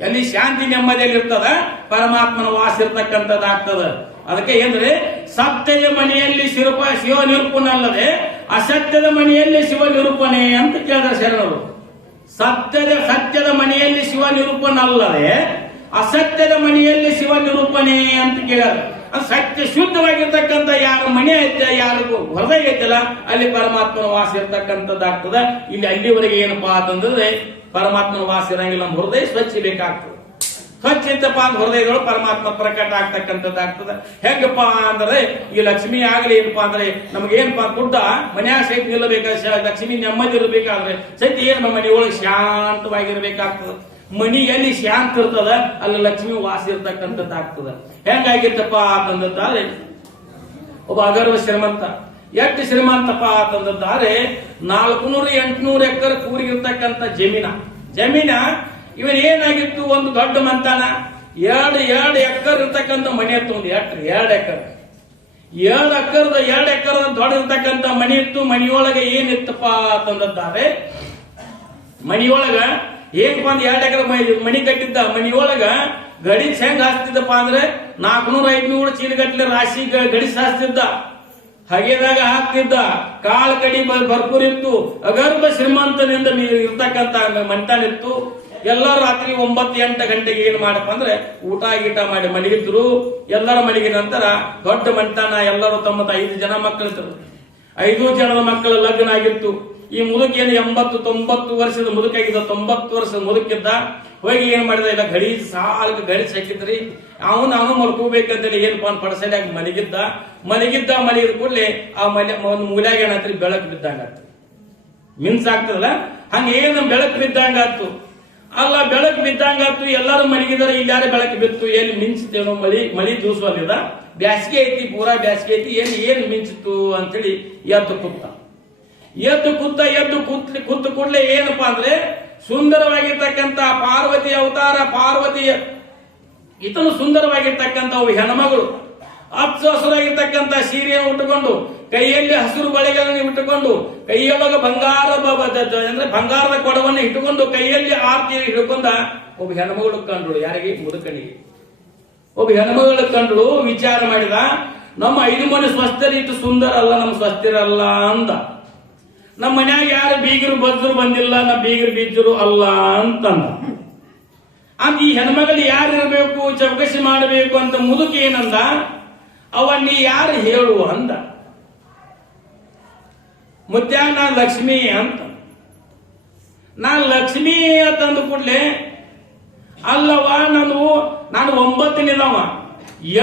ಎಲ್ಲಿ ಶಾಂತಿ ನೆಮ್ಮದಿಯಲ್ಲಿ ಇರ್ತದ ಪರಮಾತ್ಮನ ವಾಸ ಇರ್ತಕ್ಕಂಥದ್ದಾಗ್ತದ. ಅದಕ್ಕೆ ಏನ್ರಿ, ಸತ್ಯದ ಮನೆಯಲ್ಲಿ ಶಿವ ನಿರೂಪಣಲ್ಲದೆ ಅಸತ್ಯದ ಮನೆಯಲ್ಲಿ ಶಿವ ನಿರೂಪಣೆ ಅಂತ ಕೇಳಿದ ಶರಣರು. ಸತ್ಯದ ಮನೆಯಲ್ಲಿ ಶಿವ ನಿರೂಪಣಲ್ಲದೆ ಅಸತ್ಯದ ಮನೆಯಲ್ಲಿ ಶಿವ ನಿರೂಪಣೆ ಅಂತ ಕೇಳ್ಯಾರ. ಸತ್ಯ ಶುದ್ಧವಾಗಿರ್ತಕ್ಕಂಥ ಯಾರ ಮನೆ ಐತೆ, ಯಾರಿಗೂ ಹೃದಯ ಐತಲ್ಲ ಅಲ್ಲಿ ಪರಮಾತ್ಮನ ವಾಸ ಇರ್ತಕ್ಕಂಥದ್ದಾಗ್ತದ. ಇಲ್ಲಿ ಅಲ್ಲಿವರೆಗೆ ಏನಪ್ಪಾ ಅಂತಂದ್ರೆ ಪರಮಾತ್ಮನ ವಾಸ ಇರಂಗಿಲ್ಲ, ನಮ್ಮ ಹೃದಯ ಸ್ವಚ್ಛ ಬೇಕಾಗ್ತದೆ. ಸ್ವಚ್ಛ ಇತ್ತಪ್ಪ ಅಂತ ಹೃದಯದೊಳಗೆ ಪರಮಾತ್ಮ ಪ್ರಕಟ ಆಗ್ತಕ್ಕಂಥದ್ದಾಗ್ತದೆ. ಹೆಂಗಪ್ಪ ಅಂದ್ರೆ ಈ ಲಕ್ಷ್ಮಿ ಆಗಲಿ ಏನಪ್ಪಾ ಅಂದ್ರೆ ನಮ್ಗೇನಪ್ಪಾ ಗುಡ್ಡ ಮನ್ಯಾಗ ಸಹಿತ ನಿಲ್ಲಬೇಕಾದ್ರೆ, ಲಕ್ಷ್ಮಿ ನೆಮ್ಮದಿ ಇರಬೇಕಾದ್ರೆ ಸಹಿತ ಏನ್ ಮನೆಯೊಳಗೆ ಶಾಂತವಾಗಿರ್ಬೇಕಾಗ್ತದೆ. ಮನಿ ಎಲ್ಲಿ ಶಾಂತ ಇರ್ತದ ಅಲ್ಲಿ ಲಕ್ಷ್ಮಿ ವಾಸ ಇರ್ತಕ್ಕಂಥದ್ದಾಗ್ತದ. ಹೆಂಗಾಗಿರ್ತಪ್ಪ ಅಂತಂದ್ರೆ ಒಬ್ಬ ಅಗರ್ವ ಶ್ರೀಮಂತ, ಎಷ್ಟು ಶ್ರೀಮಂತಪ್ಪ ಅಂತಂದ್ರೆ 400-800 ಎಕರೆ ಕೂರಿಗಿರ್ತಕ್ಕಂಥ ಜಮೀನ ಇವನ್ ಏನಾಗಿತ್ತು, ಒಂದು ದೊಡ್ಡ ಮಂತಾನ 2 ಎಕರೆ ಇರ್ತಕ್ಕಂಥ ಮನೆ ಇತ್ತು. ಒಂದು 2 ಎಕರೆ 2 ಎಕರೆ ದೊಡ್ಡ ಇರ್ತಕ್ಕಂಥ ಮನೆ ಇತ್ತು. ಮನೆಯೊಳಗೆ ಏನಿತ್ತಪ್ಪ ಅಂತಂದ್ರೆ ಮನೆಯೊಳಗ ಏನಪ್ಪ ಅಂದ್ರೆ 2 ಎಕರೆ ಮನಿ ಕಟ್ಟಿದ್ದ. ಮನೆಯೊಳಗ ಗಡಿಸ್ ಹೆಂಗ್ ಹಾಸ್ತಿದ್ದಪ್ಪ ಅಂದ್ರೆ 400-500 ಚೀಲಗಟ್ಲೆ ರಾಶಿ ಗಡಿಸ್ ಹಾಸ್ತಿದ್ದ, ಹಗೆದಾಗ ಹಾಕ್ತಿದ್ದ. ಕಾಳು ಕಡಿ ಭರ್ಪೂರ್ ಇತ್ತು. ಅಗರ್ಭ ಶ್ರೀಮಂತನಿಂದ ಇರ್ತಕ್ಕಂಥ ಮಂತಾನಿತ್ತು. ಎಲ್ಲರೂ ರಾತ್ರಿ 9-8 ಗಂಟೆಗೆ ಏನ್ ಮಾಡಪ್ಪ ಅಂದ್ರೆ ಊಟ ಗೀಟ ಮಾಡಿ ಮಲಗಿದ್ರು. ಎಲ್ಲರ ಮಲಗಿದ ನಂತರ ದೊಡ್ಡ ಮಣ್ತಾನ ಎಲ್ಲರೂ ತಮ್ಮ 5 ಜನ ಮಕ್ಕಳಿದ್ರು. 5 ಜನದ ಮಕ್ಕಳ ಲಗ್ನ ಆಗಿತ್ತು. ಈ ಮುದುಕ ಏನು 80-90 ವರ್ಷದ ಮುದುಕಾಗಿದ್ದ, 90 ವರ್ಷದ ಮುದುಕಿದ್ದ. ಹೋಗಿ ಏನ್ ಮಾಡಿದ, ಇಲ್ಲ ಗಡಿ ಸಾಲಕ್ಕೆ ಗಡಿ ಹಾಕಿದ್ರಿ. ಅವನು ಮಲ್ಕೋಬೇಕಂತೇಳಿ ಏನಪ್ಪ ಪಡಸಲಿಯಾಗಿ ಮಲಗಿದ್ದ ಕೂಡಲೇ ಆ ಒಂದು ಮೂಲ್ಯಾಗ ಏನಾತ್ರಿ ಬೆಳಕು ಬಿದ್ದಂಗಾತು. ಮಿನ್ಸಾಗ್ತದಲ್ಲ, ಹಂಗ ಏನು ಬೆಳಕು ಬಿದ್ದಂಗಾತು. ಅಲ್ಲ ಬೆಳಕು ಬಿದ್ದಂಗಾತು, ಎಲ್ಲರೂ ಮಲಗಿದಾರೆ, ಇಲ್ಲಾರೆ ಬೆಳಕು ಬಿತ್ತು. ಎಲ್ಲಿ ಮಿಂಚಿತೇನೋ, ಮಳಿ ದೂಸುವಲ್ಲಿದ, ಬ್ಯಾಸಿಗೆ ಐತಿ, ಪೂರಾ ಬ್ಯಾಸಿಗೆ ಐತಿ, ಏನು ಮಿಂಚಿತು ಅಂತೇಳಿ ಎದ್ದು ಕೂತ ಕೂಡಲೇ ಏನಪ್ಪಾ ಅಂದ್ರೆ ಸುಂದರವಾಗಿರ್ತಕ್ಕಂಥ ಪಾರ್ವತಿ ಅವತಾರ, ಪಾರ್ವತಿಯ ಇತನು ಸುಂದರವಾಗಿರ್ತಕ್ಕಂಥ ಹೆಣ್ಮಗಳು ಹಚ್ಚ ಹಸುರಾಗಿರ್ತಕ್ಕಂಥ ಸೀರೆಯನ್ನು ಉಟ್ಟುಕೊಂಡು, ಕೈಯಲ್ಲಿ ಹಸಿರು ಬಳೆಗಳನ್ನು ಇಟ್ಟುಕೊಂಡು, ಕೈಯೊಳಗ ಬಂಗಾರದ ಕೊಡವನ್ನು ಇಟ್ಟುಕೊಂಡು, ಕೈಯಲ್ಲಿ ಆರತಿ ಹಿಡ್ಕೊಂಡ ಒಬ್ಬ ಹೆಣ್ಮಗಳು ಕಂಡ್ರು. ಯಾರಿಗೆ? ಮುದುಕನಿಗೆ. ಒಬ್ಬ ಹೆಣ್ಮಗಳು ಕಂಡ್ರು. ವಿಚಾರ ಮಾಡಿದ, ನಮ್ಮ 5 ಮನೆ ಸ್ವಸ್ಥರು ಇಟ್ಟು ಸುಂದರ ಅಲ್ಲ, ನಮ್ಮ ಸ್ವಸ್ಥರಲ್ಲ ಅಂದ. ನಮ್ಮ ಮನ್ಯಾಗ ಯಾರು ಬೀಗರು ಬಜ್ರು ಬಂದಿಲ್ಲ, ನಮ್ಮ ಬೀಗರು ಬೀಜರು ಅಲ್ಲ ಅಂತಂದ. ಅಂತ ಈ ಹೆಣ್ಮಗಳು ಯಾರಿರ್ಬೇಕು, ಚೌಕಸಿ ಮಾಡಬೇಕು ಅಂತ ಮುದುಕ ಏನಂದ, ಅವನ್ನಿ ಯಾರು ಹೇಳು ಅಂದ. ಮುತ್ಯ ನಾ ಲಕ್ಷ್ಮಿ ಅಂತ. ನಾ ಲಕ್ಷ್ಮಿ ಅಂತಂದು ಕೂಡ್ಲೆ, ಅಲ್ಲವ ನಾನು 9ನಿದವ,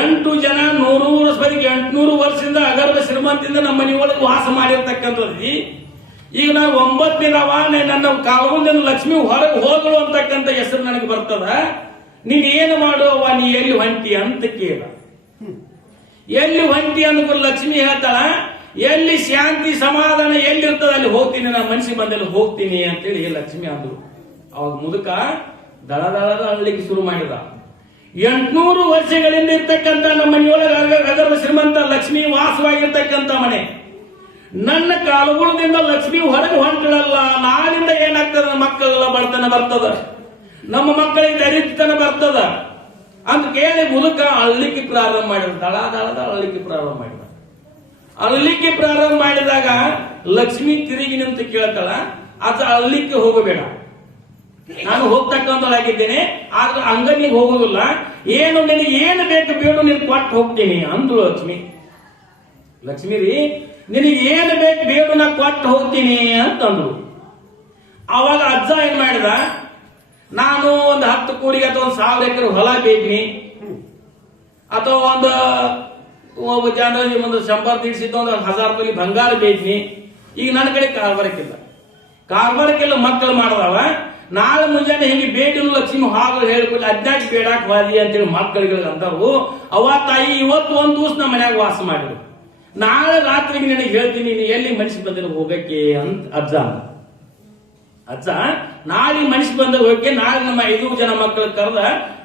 8 ಜನ 100 ವರ್ಷದಿಂದ ಅಗರ್ಭ ಶ್ರೀಮಂತಿಂದ ನಮ್ಮ ಮನೆಯೊಳಗೆ ವಾಸ ಮಾಡಿರ್ತಕ್ಕಂಥದ್ದು. ಈಗ ನಾವು 9ನಿದವ, ನನ್ನ ಕಾಲದಿಂದ ಲಕ್ಷ್ಮಿ ಹೊರಗೆ ಹೋದಳು ಅಂತಕ್ಕಂಥ ಹೆಸರು ನನಗೆ ಬರ್ತದ. ನೀನ್ ಏನು ಮಾಡುವವ, ನೀ ಎಲ್ಲಿ ಹೊಂಟಿ ಅಂತ ಕೇಳ. ಎಲ್ಲಿ ಹೊಂಟಿ ಅಂದ್ಕೊಂಡು ಲಕ್ಷ್ಮಿ ಹೇಳ್ತಾಳ, ಎಲ್ಲಿ ಶಾಂತಿ ಸಮಾಧಾನ ಎಲ್ಲಿರ್ತದ ಅಲ್ಲಿ ಹೋಗ್ತೀನಿ, ನನ್ನ ಮನಸ್ಸಿಗೆ ಬಂದಲ್ಲಿ ಹೋಗ್ತೀನಿ ಅಂತೇಳಿ ಲಕ್ಷ್ಮಿ ಅಂದ್ರು. ಅವಾಗ ಮುದುಕ ದಳ ಅಳ್ಳಿಕ್ಕೆ ಶುರು ಮಾಡಿದ. 800 ವರ್ಷಗಳಿಂದ ಇರ್ತಕ್ಕಂಥ ನಮ್ಮ ಮನೆಯೊಳಗೆ ಅಗರ್ಭ ಶ್ರೀಮಂತ ಲಕ್ಷ್ಮಿ ವಾಸವಾಗಿರ್ತಕ್ಕಂಥ ಮನೆ. ನನ್ನ ಕಾಲುಗುಣದಿಂದ ಲಕ್ಷ್ಮಿ ಹೊರಗೆ ಹೊಂಟಳಲ್ಲ, ನಾಳಿಂದ ಏನಾಗ್ತದ, ಮಕ್ಕಳೆಲ್ಲ ಬಡತನ ಬರ್ತದ, ನಮ್ಮ ಮಕ್ಕಳಿಗೆ ದರಿದ್ರತನ ಬರ್ತದ ಅಂತ ಕೇಳಿ ಮುದುಕ ಅಳ್ಳಿಕ್ಕೆ ಪ್ರಾರಂಭ ಮಾಡಿದ. ದಳ ಅಳ್ಳಿಕ್ಕೆ ಪ್ರಾರಂಭ ಮಾಡಿದ. ಅಳ್ಳಿಕ್ಕೆ ಪ್ರಾರಂಭ ಮಾಡಿದಾಗ ಲಕ್ಷ್ಮಿ ತಿರುಗಿ ನಿಂತು ಕೇಳ್ತಾಳ, ಆತ ಅಳ್ಳಿಕ್ಕೆ ಹೋಗಬೇಡ, ನಾನು ಹೋಗ್ತಕ್ಕಂಥದ್ದಾಗಿದ್ದೇನೆ, ಆದ್ರೆ ಅಂಗಡಿಗೆ ಹೋಗುದಿಲ್ಲ, ಏನು ನಿನಗೆ ಏನು ಬೇಕು ಬೇಡ ನೀನು ಕೊಟ್ಟು ಹೋಗ್ತೀನಿ ಅಂದ್ರು ಲಕ್ಷ್ಮಿ. ಲಕ್ಷ್ಮಿ ರೀ, ನಿನಗೆ ಏನು ಬೇಕು ಬೇಡ ನಾ ಕೊಟ್ಟು ಹೋಗ್ತೀನಿ ಅಂತಂದ್ರು. ಅವಾಗ ಅಜ್ಜ ಏನ್ ಮಾಡಿದ, ನಾನು ಒಂದು 10 ಕೋಟಿಗೆ ಅಥವಾ 1000 ಎಕರೆ ಹೊಲ ಬೇಡ್ನಿ, ಅಥವಾ ಒಂದು 100-150 ಒಂದು 1000 ರೂಪಾಯಿ ಬಂಗಾರ ಬೇಡ್ನಿ. ಈಗ ನನ್ನ ಕಡೆ ಕಾರ್ಬಾರಕ್ಕೆಲ್ಲ ಮಕ್ಕಳು ಮಾಡದವ. ನಾಳೆ ಮುಂಜಾನೆ ಹಿಂಗೆ ಬೇಡಿನ ಲಕ್ಷ್ಮಿ ಹಾಗಳು ಹೇಳ್ಕೊಳ್ಳಿ, ಅಜ್ಞಾಟಿ ಬೇಡಾಕ್ ವಾದಿ ಅಂತೇಳಿ ಮಕ್ಕಳಿಗೆ ಅಂತಾವು. ಅವ ತಾಯಿ ಇವತ್ತು ಒಂದು ದಿವಸ ನಮ್ಮ ಮನ್ಯಾಗ ವಾಸ ಮಾಡಿದ್ರು, ನಾಳೆ ರಾತ್ರಿಗೆ ನಿನಗೆ ಹೇಳ್ತೀನಿ, ನೀನು ಎಲ್ಲಿ ಮನುಷ್ಯ ಬಂದಿರೋ ಹೋಗಕ್ಕೆ ಅಂತ ಅಜ್ಜ ನಾಳೆ ಮನುಷ್ಯ ಬಂದ ಹೋಗಕ್ಕೆ, ನಾಳೆ ನಮ್ಮ 5 ಜನ ಮಕ್ಕಳು ಕರೆದ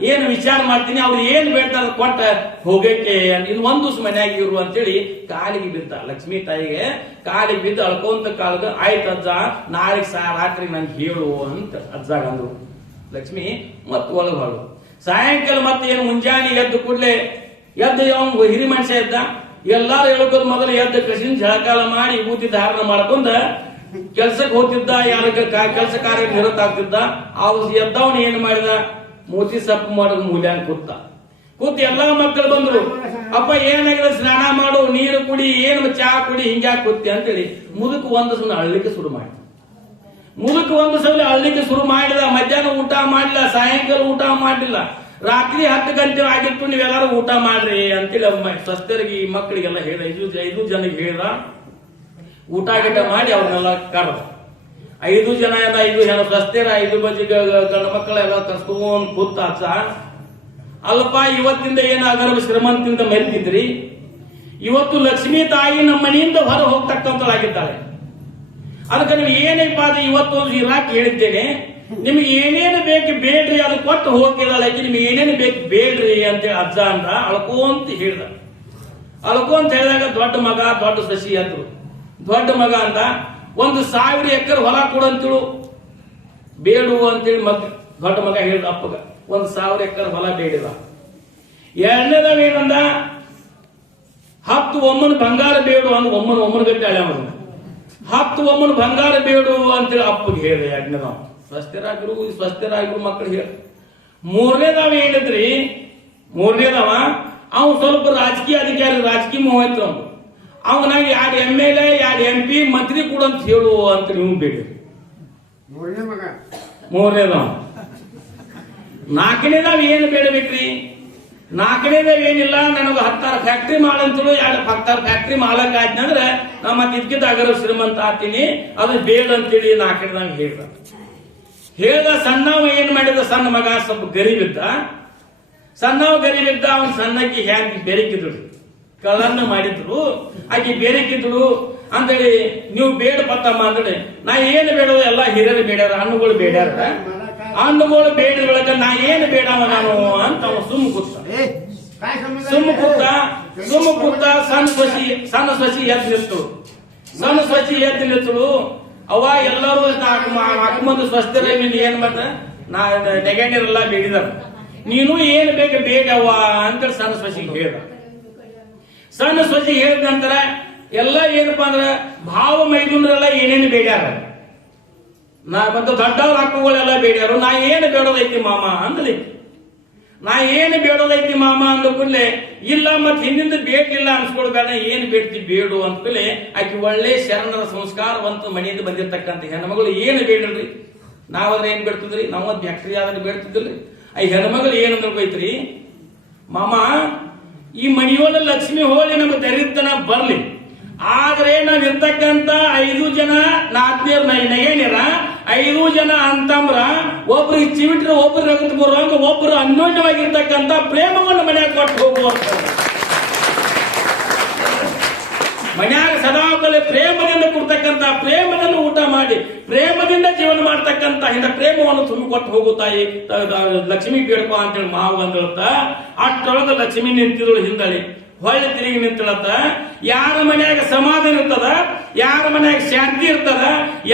ಏನು ವಿಚಾರ ಮಾಡ್ತೀನಿ, ಅವ್ರು ಏನ್ ಬೇಡ್ತಾರ ಕೊಟ್ಟ ಹೋಗಕ್ಕೆ, ಇನ್ನು ಒಂದು ದಿವಸ ಮನ್ಯಾಗ ಇರು ಅಂತೇಳಿ ಕಾಲಿಗೆ ಬಿದ್ದ. ಲಕ್ಷ್ಮೀ ತಾಯಿಗೆ ಕಾಲಿಗೆ ಬಿದ್ದು ಅಳ್ಕೊಂತ ಕಾಲದ, ಆಯ್ತು ಅಜ್ಜ, ನಾಳೆಗೆ ರಾತ್ರಿ ನನ್ಗೆ ಹೇಳು ಅಂತ ಅಜ್ಜಾಗ ಅಂದ್ರು. ಲಕ್ಷ್ಮಿ ಮತ್ ಒಳಗೆ ಹೊಳು. ಸಾಯಂಕಾಲ ಮತ್ತೆ ಏನು ಮುಂಜಾನೆ ಎದ್ದು ಕೂಡ್ಲೆ ಎದ್ದು ಹಿರಿ ಮನುಷ್ಯ ಎದ್ದ. ಎಲ್ಲಾರು ಹೇಳ್ಕೋದ್ ಮೊದಲು ಎದ್ದು ಕೃಷಿನ ಜಳಕಾಲ ಮಾಡಿ ವಿಭೂತಿ ಧಾರಣ ಮಾಡ್ಕೊಂಡ ಕೆಲ್ಸಕ್ಕೆ ಹೋಗ್ತಿದ್ದ, ಯಾರಿಗೆ ಕೆಲಸ ಕಾರ್ಯ ನಿರತ ಆಗ್ತಿದ್ದ. ಎದ್ದವನು ಏನ್ ಮಾಡಿದ, ಮೂತಿ ಸಪ್ಪು ಮಾಡೋದು ಮೂಲ್ಯಾಂಗ ಕೂತ ಎಲ್ಲಾ ಮಕ್ಕಳು ಬಂದ್ರು. ಅಪ್ಪ ಏನಾಗಿದೆ, ಸ್ನಾನ ಮಾಡು, ನೀರು ಕುಡಿ, ಏನು ಚಾ ಕುಡಿ, ಹಿಂಗ್ಯಾಕೆ ಕೂತಿ ಅಂತೇಳಿ ಮುದುಕ ಒಂದು ಸಲ ಅಳ್ಲಿಕ್ಕೆ ಶುರು ಮಾಡಿದ. ಅಳ್ಲಿಕ್ಕೆ ಶುರು ಮಾಡಿದ. ಮಧ್ಯಾಹ್ನ ಊಟ ಮಾಡಿಲ್ಲ, ಸಾಯಂಕಾಲ ಊಟ ಮಾಡಲಿಲ್ಲ, ರಾತ್ರಿ 10 ಗಂಟೆ ಆಗಿತ್ತು, ನೀವೆಲ್ಲರೂ ಊಟ ಮಾಡ್ರಿ ಅಂತೇಳಿ ಸ್ವಸ್ಥರಿಗೆ ಈ ಮಕ್ಕಳಿಗೆಲ್ಲ ಹೇಳಿದ. 5 ಜನಕ್ಕೆ ಹೇಳಿದ, ಊಟ ಗಿಟ ಮಾಡಿ ಅವ್ರನ್ನೆಲ್ಲ ಕರೆದ. 5 ಜನ ಎಲ್ಲ 5 ಜನ ಸ್ವಸ್ಥರ 5 ಬಜಿ ಗಂಡು ಮಕ್ಕಳೆಲ್ಲ ಕರ್ಸ್ಕೊಂಡ್ ಕೂತ. ಅಲ್ಪ ಇವತ್ತಿಂದ ಏನು ಅಗರ್ಭ ಶ್ರೀಮಂತಿಂದ ಮೆರೆದಿದ್ರಿ, ಇವತ್ತು ಲಕ್ಷ್ಮೀ ತಾಯಿ ನಮ್ಮ ಮನೆಯಿಂದ ಹೊರ ಹೋಗ್ತಕ್ಕಂಥದ್ದಾಗಿದ್ದಾಳೆ. ಅದಕ್ಕೆ ನೀವು ಏನಪ್ಪ ಅದು ಇವತ್ತು ಒಂದು ಇರಾಕ್ ಹೇಳಿದ್ದೇನೆ, ನಿಮ್ಗೆ ಏನೇನು ಬೇಕು ಬೇಡ್ರಿ, ಅದು ಕೊಟ್ಟು ಹೋಗಿದ್ದಾಳೆ, ನಿಮ್ಗೆ ಏನೇನು ಬೇಕು ಬೇಡ್ರಿ ಅಂತೇಳಿ ಅಜ್ಜ ಅಂದ. ಅಳ್ಕೊಂತ ಹೇಳ್ದ. ಅಳ್ಕೊಂತ ಹೇಳಿದಾಗ ದೊಡ್ಡ ಮಗ ದೊಡ್ಡ ಸಸಿ ಅಂದ್ರು. ದೊಡ್ಡ ಮಗ ಅಂತ 1000 ಎಕರೆ ಹೊಲ ಕೊಡಂತೇಳು ಬೇಡು ಅಂತೇಳಿ ದೊಡ್ಡ ಮಗ ಹೇಳ್ದ ಅಪ್ಪಗ. 1000 ಎಕರೆ ಹೊಲ ಬೇಡಿದ. ಎರಡನೇದವೇನಂದ, 10 ಒಮ್ಮನ ಬಂಗಾರ ಬೇಡು ಅಂದ್ ಒಮ್ಮನ ಗಟ್ಟೆ ಹಳೆ 10 ಒಮ್ಮನ ಬಂಗಾರ ಬೇಡು ಅಂತೇಳಿ ಅಪ್ಪಗೆ ಹೇಳಿದೆ. ಎರಡನೇದ ಸ್ವಸ್ಥರಾಗಿರು ಮಕ್ಕಳು ಹೇಳಿ. ಮೂರನೇದವ ಹೇಳಿದ್ರಿ, ಮೂರನೇದವ ಅವ್ ಸ್ವಲ್ಪ ರಾಜಕೀಯ ಅಧಿಕಾರಿ, ರಾಜಕೀಯ ಮೋಹಿತ ಅವನಾಗ 2 MLA 2 MP ಮಂತ್ರಿ ಕೂಡ ಅಂತ ಹೇಳು ಅಂತ ನೀವು ಬೇಡಿ. ಮೂರನೇದವ. ನಾಲ್ಕನೇದವ ಏನು ಬೇಡಬೇಕ್ರಿ? ನಾಲ್ಕನೇದವ ಏನಿಲ್ಲ, ನನಗೆ 10 ಫ್ಯಾಕ್ಟ್ರಿ ಮಾಡಂತೇಳು, 10 ಫ್ಯಾಕ್ಟ್ರಿ ಮಾಲಕ್ ಆದ್ನಂದ್ರೆ ನಾ ಮತ್ತೆ ಇದಕ್ಕಿಂತ ಅಗರ ಶ್ರೀಮಂತ ಆಗ್ತೀನಿ, ಅದು ಬೇಡ ಅಂತೇಳಿ ನಾಲ್ಕನೇದವ ಹೇಳ್ದ. ಸಣ್ಣವ ಏನ್ ಮಾಡಿದ, ಸಣ್ಣ ಮಗ ಸ್ವಲ್ಪ ಗರೀಬಿದ್ದ, ಸಣ್ಣವ ಗರೀಬಿದ್ದ, ಅವನ್ ಸಣ್ಣಕ್ಕೆ ಹ್ಯಾಂಗಿ ಬೆರಕಿದ್ರು, ಕಳ್ಳನ್ನ ಮಾಡಿದ್ರು, ಆಕಿ ಬೇರೆಕಿದ್ರು ಅಂತೇಳಿ ನೀವು ಬೇಡ ಪತ್ತಮ್ಮ ಅಂದ್ರೆ ನಾ ಏನು ಬೇಡ, ಎಲ್ಲ ಹಿರಿಯರು ಬೇಡ್ಯಾರ, ಹಣ್ಣುಗಳು ಬೇಡ್ಯಾರ, ಹಣ್ಣುಗಳು ಬೇಡಿದ ಒಳಗ ನಾ ಏನು ಬೇಡವ ನಾನು ಅಂತ ಅವ ಸುಮ್ಮ ಕೂತ ಸಣ್ಣ ಸೊಸಿ ಎದ್ದು ನಿಂತಳು. ಅವ ಎಲ್ಲರೂ 4 ಮಂದಿ ಸ್ವಸ್ಥರ ಏನ್ ಮತ್ತ ನಾ ನೆಗೆಣಿರಲ್ಲ ಬೇಡಿದಾರ, ನೀನು ಏನು ಬೇಕು ಬೇಡವ್ವ ಅಂತ ಸಣ್ಣ ಸೊಸಿಗೆ ಹೇಳ್ದ. ಸಣ್ಣ ಸೊಸಿ ಹೇಳಿದ ನಂತರ ಎಲ್ಲ ಏನಪ್ಪಾ ಅಂದ್ರ ಭಾವ ಮೈದುನರೆಲ್ಲ ಏನೇನು ಬೇಡ್ಯಾರ, ನಾ ಮತ್ತು ದೊಡ್ಡವ್ರ ಹಕ್ಕುಗಳೆಲ್ಲ ಬೇಡ್ಯಾರು, ನಾ ಏನು ಬೇಡೋದೈತಿ ಮಾಮ ಅಂದ್ಲಿ. ನಾ ಏನು ಬೇಡೋದೈತಿ ಮಾಮ ಅಂದ ಕೂಡಲೇ ಇಲ್ಲ, ಮತ್ ಹಿಂದಿಂದ ಬೇಡ್ಲಿಲ್ಲ ಅನ್ಸ್ಕೊಳ್ಬೇಡ, ಏನ್ ಬೇಡ್ತಿ ಬೇಡು ಅಂತ ಕೂಡಲೇ ಆಕಿ ಒಳ್ಳೆ ಶರಣರ ಸಂಸ್ಕಾರವಂತ ಮನೆಯಿಂದ ಬಂದಿರ್ತಕ್ಕಂಥ ಹೆಣ್ಮಗಳು ಏನು ಬೇಡಲ್ರಿ. ನಾವಾದ್ರೆ ಏನ್ ಬೇಡ್ತಿದ್ರಿ, ನಾವು ಫ್ಯಾಕ್ಟ್ರಿ ಆದ್ರೆ ಬೇಡ್ತಿದ್ದಿಲ್ರಿ. ಆ ಹೆಣ್ಮಗಳು ಏನಂದ್ರೆ ಬೈತ್ರಿ, ಮಾಮ ಈ ಮನೆಯೊಳ ಲಕ್ಷ್ಮಿ ಹೋಳಿ ನಮ್ಗೆ ದರಿತನ ಬರ್ಲಿ, ಆದ್ರೆ ನಾವ್ ಇರ್ತಕ್ಕಂತ 5 ಜನ ನಾಲ್ಕನೇರ್ ನಗೇನಿರ 5 ಜನ ಅಂತಂದ್ರ ಒಬ್ರಿಗೆ ಚಿವಿಟ್ರೆ ಒಬ್ರು ರಗತ್ ಬರುವಂಗ ಒಬ್ರು ಅನ್ಯೋನ್ಯವಾಗಿರ್ತಕ್ಕಂತ ಪ್ರೇಮವನ್ನು ಮನ್ಯಾಗ ಕೊಟ್ಟು ಹೋಗುವಂತ, ಮನ್ಯಾಗ ಸದಾಕಲೆ ಪ್ರೇಮದಿಂದ ಕೊಡ್ತಕ್ಕಂತ, ಪ್ರೇಮದಿಂದ ಊಟ ಮಾಡಿ ಪ್ರೇಮದಿಂದ ಜೀವನ ಮಾಡ್ತಕ್ಕಂತ ಇಂಥ ಪ್ರೇಮವನ್ನು ತುಂಬಿಕೊಟ್ಟು ಹೋಗುತ್ತಾಯಿ ಲಕ್ಷ್ಮಿ ಬೇಡಪ್ಪ ಅಂತೇಳಿ ಮಾವು ಅಂದಳತ್ತ. ಅಷ್ಟೊಳಗ ಲಕ್ಷ್ಮಿ ನಿಂತಿದಳು ಹಿಂದಳಿ, ಹೊಳ್ಳಿ ತಿರುಗಿ ನಿಂತಳತ್ತ. ಯಾರ ಮನ್ಯಾಗ ಸಮಾಧಾನ ಇರ್ತದ, ಯಾರ ಮನ್ಯಾಗ ಶಾಂತಿ ಇರ್ತದ,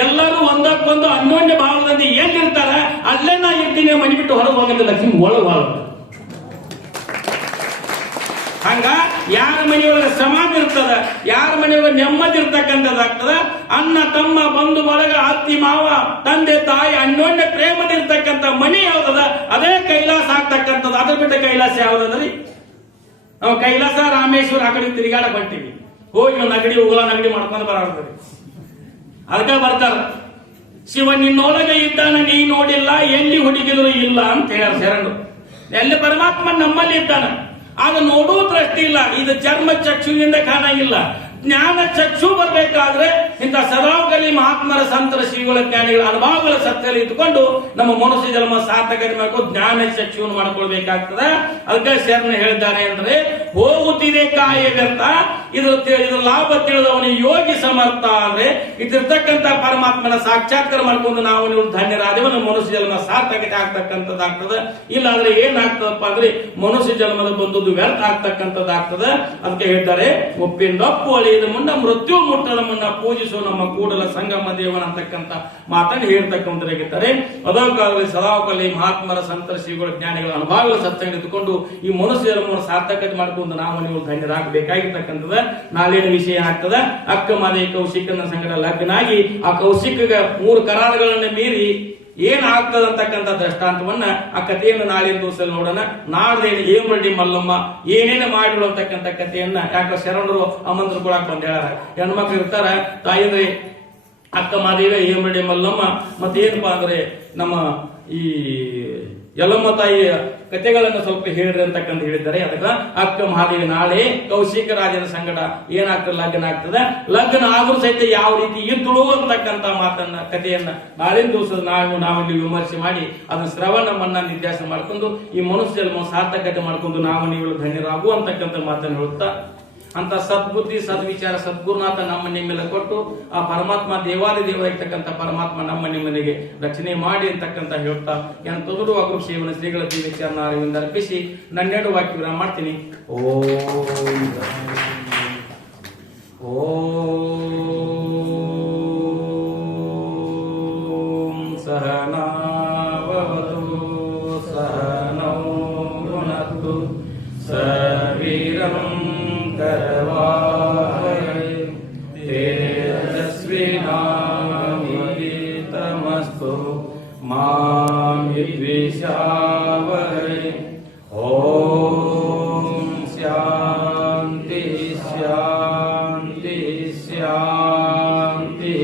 ಎಲ್ಲರೂ ಒಂದಕ್ಕೊಂದು ಅನ್ಯೋನ್ಯ ಭಾವದಿಂದ ಎಲ್ಲಿರ್ತಾರ ಅಲ್ಲೇ ನಾ ಇರ್ತೀನಿ, ಮನೆ ಬಿಟ್ಟು ಹೊರಗೆ ಹೋಗಿದ್ದ ಲಕ್ಷ್ಮಿ ಒಳಗೆ ಬಾಳ. ಹಂಗ ಯಾರ ಮನೆಯೊಳಗೆ ಸಮಾಧಾನ ಇರ್ತದ, ಯಾರ ಮನೆಯೊಳಗೆ ನೆಮ್ಮದಿ ಇರ್ತಕ್ಕಂಥದ್ದಾಗ್ತದ, ಅಣ್ಣ ತಮ್ಮ ಬಂಧು ಬಳಗ ಅತ್ತಿ ಮಾವ ತಂದೆ ತಾಯಿ ಅನ್ಯೋನ್ಯ ಪ್ರೇಮದಿರ್ತಕ್ಕಂಥ ಮನೆ ಯಾವ್ದದ ಅದೇ ಕೈಲಾಸ ಆಗ್ತಕ್ಕಂಥದ್ದು. ಅದ್ರ ಬಿಟ್ಟ ಕೈಲಾಸ ಯಾವ್ದದ್ರಿ? ನಾವು ಕೈಲಾಸ ರಾಮೇಶ್ವರ ಆ ಕಡೆ ತಿರುಗಾಡ ಬರ್ತೀವಿ, ಹೋಗಿ ನಗಡಿ ಉಗುಳ ನಗಡಿ ಮಾಡ್ಕೊಂಡು ಬರಾಡ್ತೀವಿ. ಅದಕ್ಕೆ ಬರ್ತಾರ, ಶಿವ ನಿನ್ನೊಳಗೆ ಇದ್ದಾನ ನೀ ನೋಡಿಲ್ಲ, ಎಲ್ಲಿ ಹುಡುಗಿದ್ರು ಇಲ್ಲ ಅಂತ ಹೇಳ್ಯಾರ ಶರಣರು. ಎಲ್ಲಿ ಪರಮಾತ್ಮ ನಮ್ಮಲ್ಲಿ ಇದ್ದಾನ, ಆಗ ನೋಡೋ ದೃಷ್ಟಿ ಇಲ್ಲ, ಇದು ಚರ್ಮ ಚಕ್ಷುವಿನಿಂದ ಕಾಣಂಗಿಲ್ಲ. ಜ್ಞಾನ ಚಕ್ಷು ಬರ್ಬೇಕಾದ್ರೆ ಇಂಥ ಸದಾವಕಲಿ ಮಹಾತ್ಮರ ಸಂತರ ಶ್ರೀಗಳ ಜ್ಞಾನಿಗಳ ಅನುಭವಗಳ ಸತ್ಯಲ್ಲಿ ಇದ್ದುಕೊಂಡು ನಮ್ಮ ಮನುಷ್ಯ ಜನ್ಮ ಸಾರ್ಥಕತೆ ಮಾಡಬೇಕು, ಜ್ಞಾನ ಚಕ್ಷುವನ್ನು ಮಾಡ್ಕೊಳ್ಬೇಕಾಗ್ತದ. ಅದಕ್ಕೆ ಶರಣ ಹೇಳಿದ್ದಾರೆ ಅಂದ್ರೆ ಹೋಗುತ್ತಿದೆ ಕಾಯ ವ್ಯರ್ಥ, ಇದ್ರ ಲಾಭ ತಿಳಿದವನು ಯೋಗಿ ಸಮರ್ಥ. ಅಂದ್ರೆ ಇದಿರ್ತಕ್ಕಂಥ ಪರಮಾತ್ಮನ ಸಾಕ್ಷಾತ್ಕಾರ ಮಾಡ್ಕೊಂಡು ನಾವು ನೀವು ಧನ್ಯರಾದೇವ, ನಮ್ಮ ಮನುಷ್ಯ ಜನ್ಮ ಸಾರ್ಥಕತೆ ಆಗ್ತಕ್ಕಂಥದ್ದಾಗ್ತದ. ಇಲ್ಲಾಂದ್ರೆ ಏನಾಗ್ತದಪ್ಪ ಅಂದ್ರೆ ಮನುಷ್ಯ ಜನ್ಮದ ಬಂದದ್ದು ವ್ಯರ್ಥ ಆಗ್ತಕ್ಕಂಥದ್ದಾಗ್ತದ. ಅದಕ್ಕೆ ಹೇಳ್ತಾರೆ, ಒಪ್ಪಿಂದಪ್ಪು ಅಳಿಯದ ಮುನ್ನ ಮೃತ್ಯು ಮುಟ್ಟದ ಮುನ್ನ ಪೂಜಿಸುವ ನಮ್ಮ ಕೂಡಲ ಸಂಗಮ ದೇವನ ಅಂತಕ್ಕಂಥ ಮಾತನ್ನು ಹೇಳ್ತಕ್ಕಂಥರಾಗಿದ್ದಾರೆ. ಅದಕ್ಕಾಗಲಿ ಸದಾವಕಲಿ ಮಹಾತ್ಮರ ಸಂತರ ಶ್ರೀಗಳ ಜ್ಞಾನಿಗಳ ಅನುಭವಗಳ ಸತ್ಸಂಗ ಇಟ್ಟುಕೊಂಡು ಈ ಮನುಷ್ಯ ಜನ್ಮವನ್ನು ಸಾರ್ಥಕತೆ ಮಾಡ್ಕೊಂಡು ನಾವು ನೀವು ಧನ್ಯರಾಗಬೇಕಾಗಿರ್ತಕ್ಕಂಥದ. ನಾಳಿನ ವಿಷಯ ಆಗ್ತದ, ಅಕ್ಕ ಮಾದೇ ಕೌಶಿಕನ ಸಂಗಡ ಲಗ್ನಾಗಿ ಆ ಕೌಶಿಕ 3 ಕರಾರಗಳನ್ನು ಮೀರಿ ಏನಾಗ್ತದ ಅಂತಕ್ಕಂಥ ದೃಷ್ಟಾಂತವನ್ನ ಆ ಕಥೆಯನ್ನು ನಾಳಿನ ದಿವಸದಲ್ಲಿ ನೋಡೋಣ. ನಾಳ್ದೇನು ಹೇಮರೆಡ್ಡಿ ಮಲ್ಲಮ್ಮ ಏನೇನು ಮಾಡಿಳು ಅಂತಕ್ಕಂಥ ಕಥೆಯನ್ನ ಯಾಕೆ ಶರಣರು ಆಮಂತ್ರ ಕೊಡಕ್ ಬಂದ ಹೇಳ. ಹೆಣ್ಮಕ್ಳು ಇರ್ತಾರ, ತಾಯಿದ್ರೆ ಅಕ್ಕ ಮಾದೇವಿ ಹೇಮರೆಡ್ಡಿ ಮಲ್ಲಮ್ಮ ಮತ್ತೇನಪ್ಪಾ ಅಂದ್ರೆ ನಮ್ಮ ಈ ಯಲ್ಲಮ್ಮ ತಾಯಿಯ ಕಥೆಗಳನ್ನು ಸ್ವಲ್ಪ ಹೇಳ್ರಿ ಅಂತಕ್ಕಂಥ ಹೇಳಿದ್ದಾರೆ. ಅದಕ್ಕ ಅಕ್ಕ ಮಹಾದೇವಿ ನಾಳೆ ಕೌಶಿಕ ರಾಜನ ಸಂಗಡ ಏನಾಗ್ತದೆ, ಲಗ್ನ ಆಗ್ತದೆ. ಲಗ್ನ ಆದ್ರೂ ಸಹಿತ ಯಾವ ರೀತಿ ಇದ್ದಳು ಅಂತಕ್ಕಂಥ ಮಾತನ್ನ ಕಥೆಯನ್ನ ನಾಳಿನ ದಿವಸದ ನಾವಿಲ್ಲಿ ವಿಮರ್ಶೆ ಮಾಡಿ ಅದನ್ನ ಶ್ರವಣ ಮನ್ನ ನಿರ್ದೇಶ ಮಾಡ್ಕೊಂಡು ಈ ಮನುಷ್ಯ ಜನ್ಮ ಸಾರ್ಥಕತೆ ಮಾಡ್ಕೊಂಡು ನಾವು ನೀವು ಧನ್ಯರಾಗು ಅಂತಕ್ಕಂಥ ಮಾತನ್ನು ಹೇಳುತ್ತಾ, ಅಂತ ಸದ್ಬುದ್ಧಿ ಸದ್ವಿಚಾರ ಸದ್ಗುರುನಾಥ ನಮ್ಮ ನಿಮ್ಮೆಲ್ಲ ಕೊಟ್ಟು ಆ ಪರಮಾತ್ಮ ದೇವಾದಿ ದೇವ ಇರ್ತಕ್ಕಂಥ ಪರಮಾತ್ಮ ನಮ್ಮ ನಿಮ್ಮನೆಗೆ ರಚನೆ ಮಾಡಿ ಅಂತಕ್ಕಂಥ ಹೇಳ್ತಾ ಎಂತದ್ರು ಅಗ್ರು ಸೇವನ ಶ್ರೀಗಳ ದಿವ್ಯಚರಣ ಅರಿವಿಂದ ಅರ್ಪಿಸಿ ನನ್ನೆರಡು ವಾಕ್ಯ ವಿರಾಮ ಮಾಡ್ತೀನಿ. ಓಂ ಸಹನಾವತು ಸಹನೌ ಭುನಕ್ತು ಸವೀರಂ ತೇಜಸ್ವಿನಾಮಿತಮಸ್ತು ಮಾ शावहै ओम शांति शांति शांति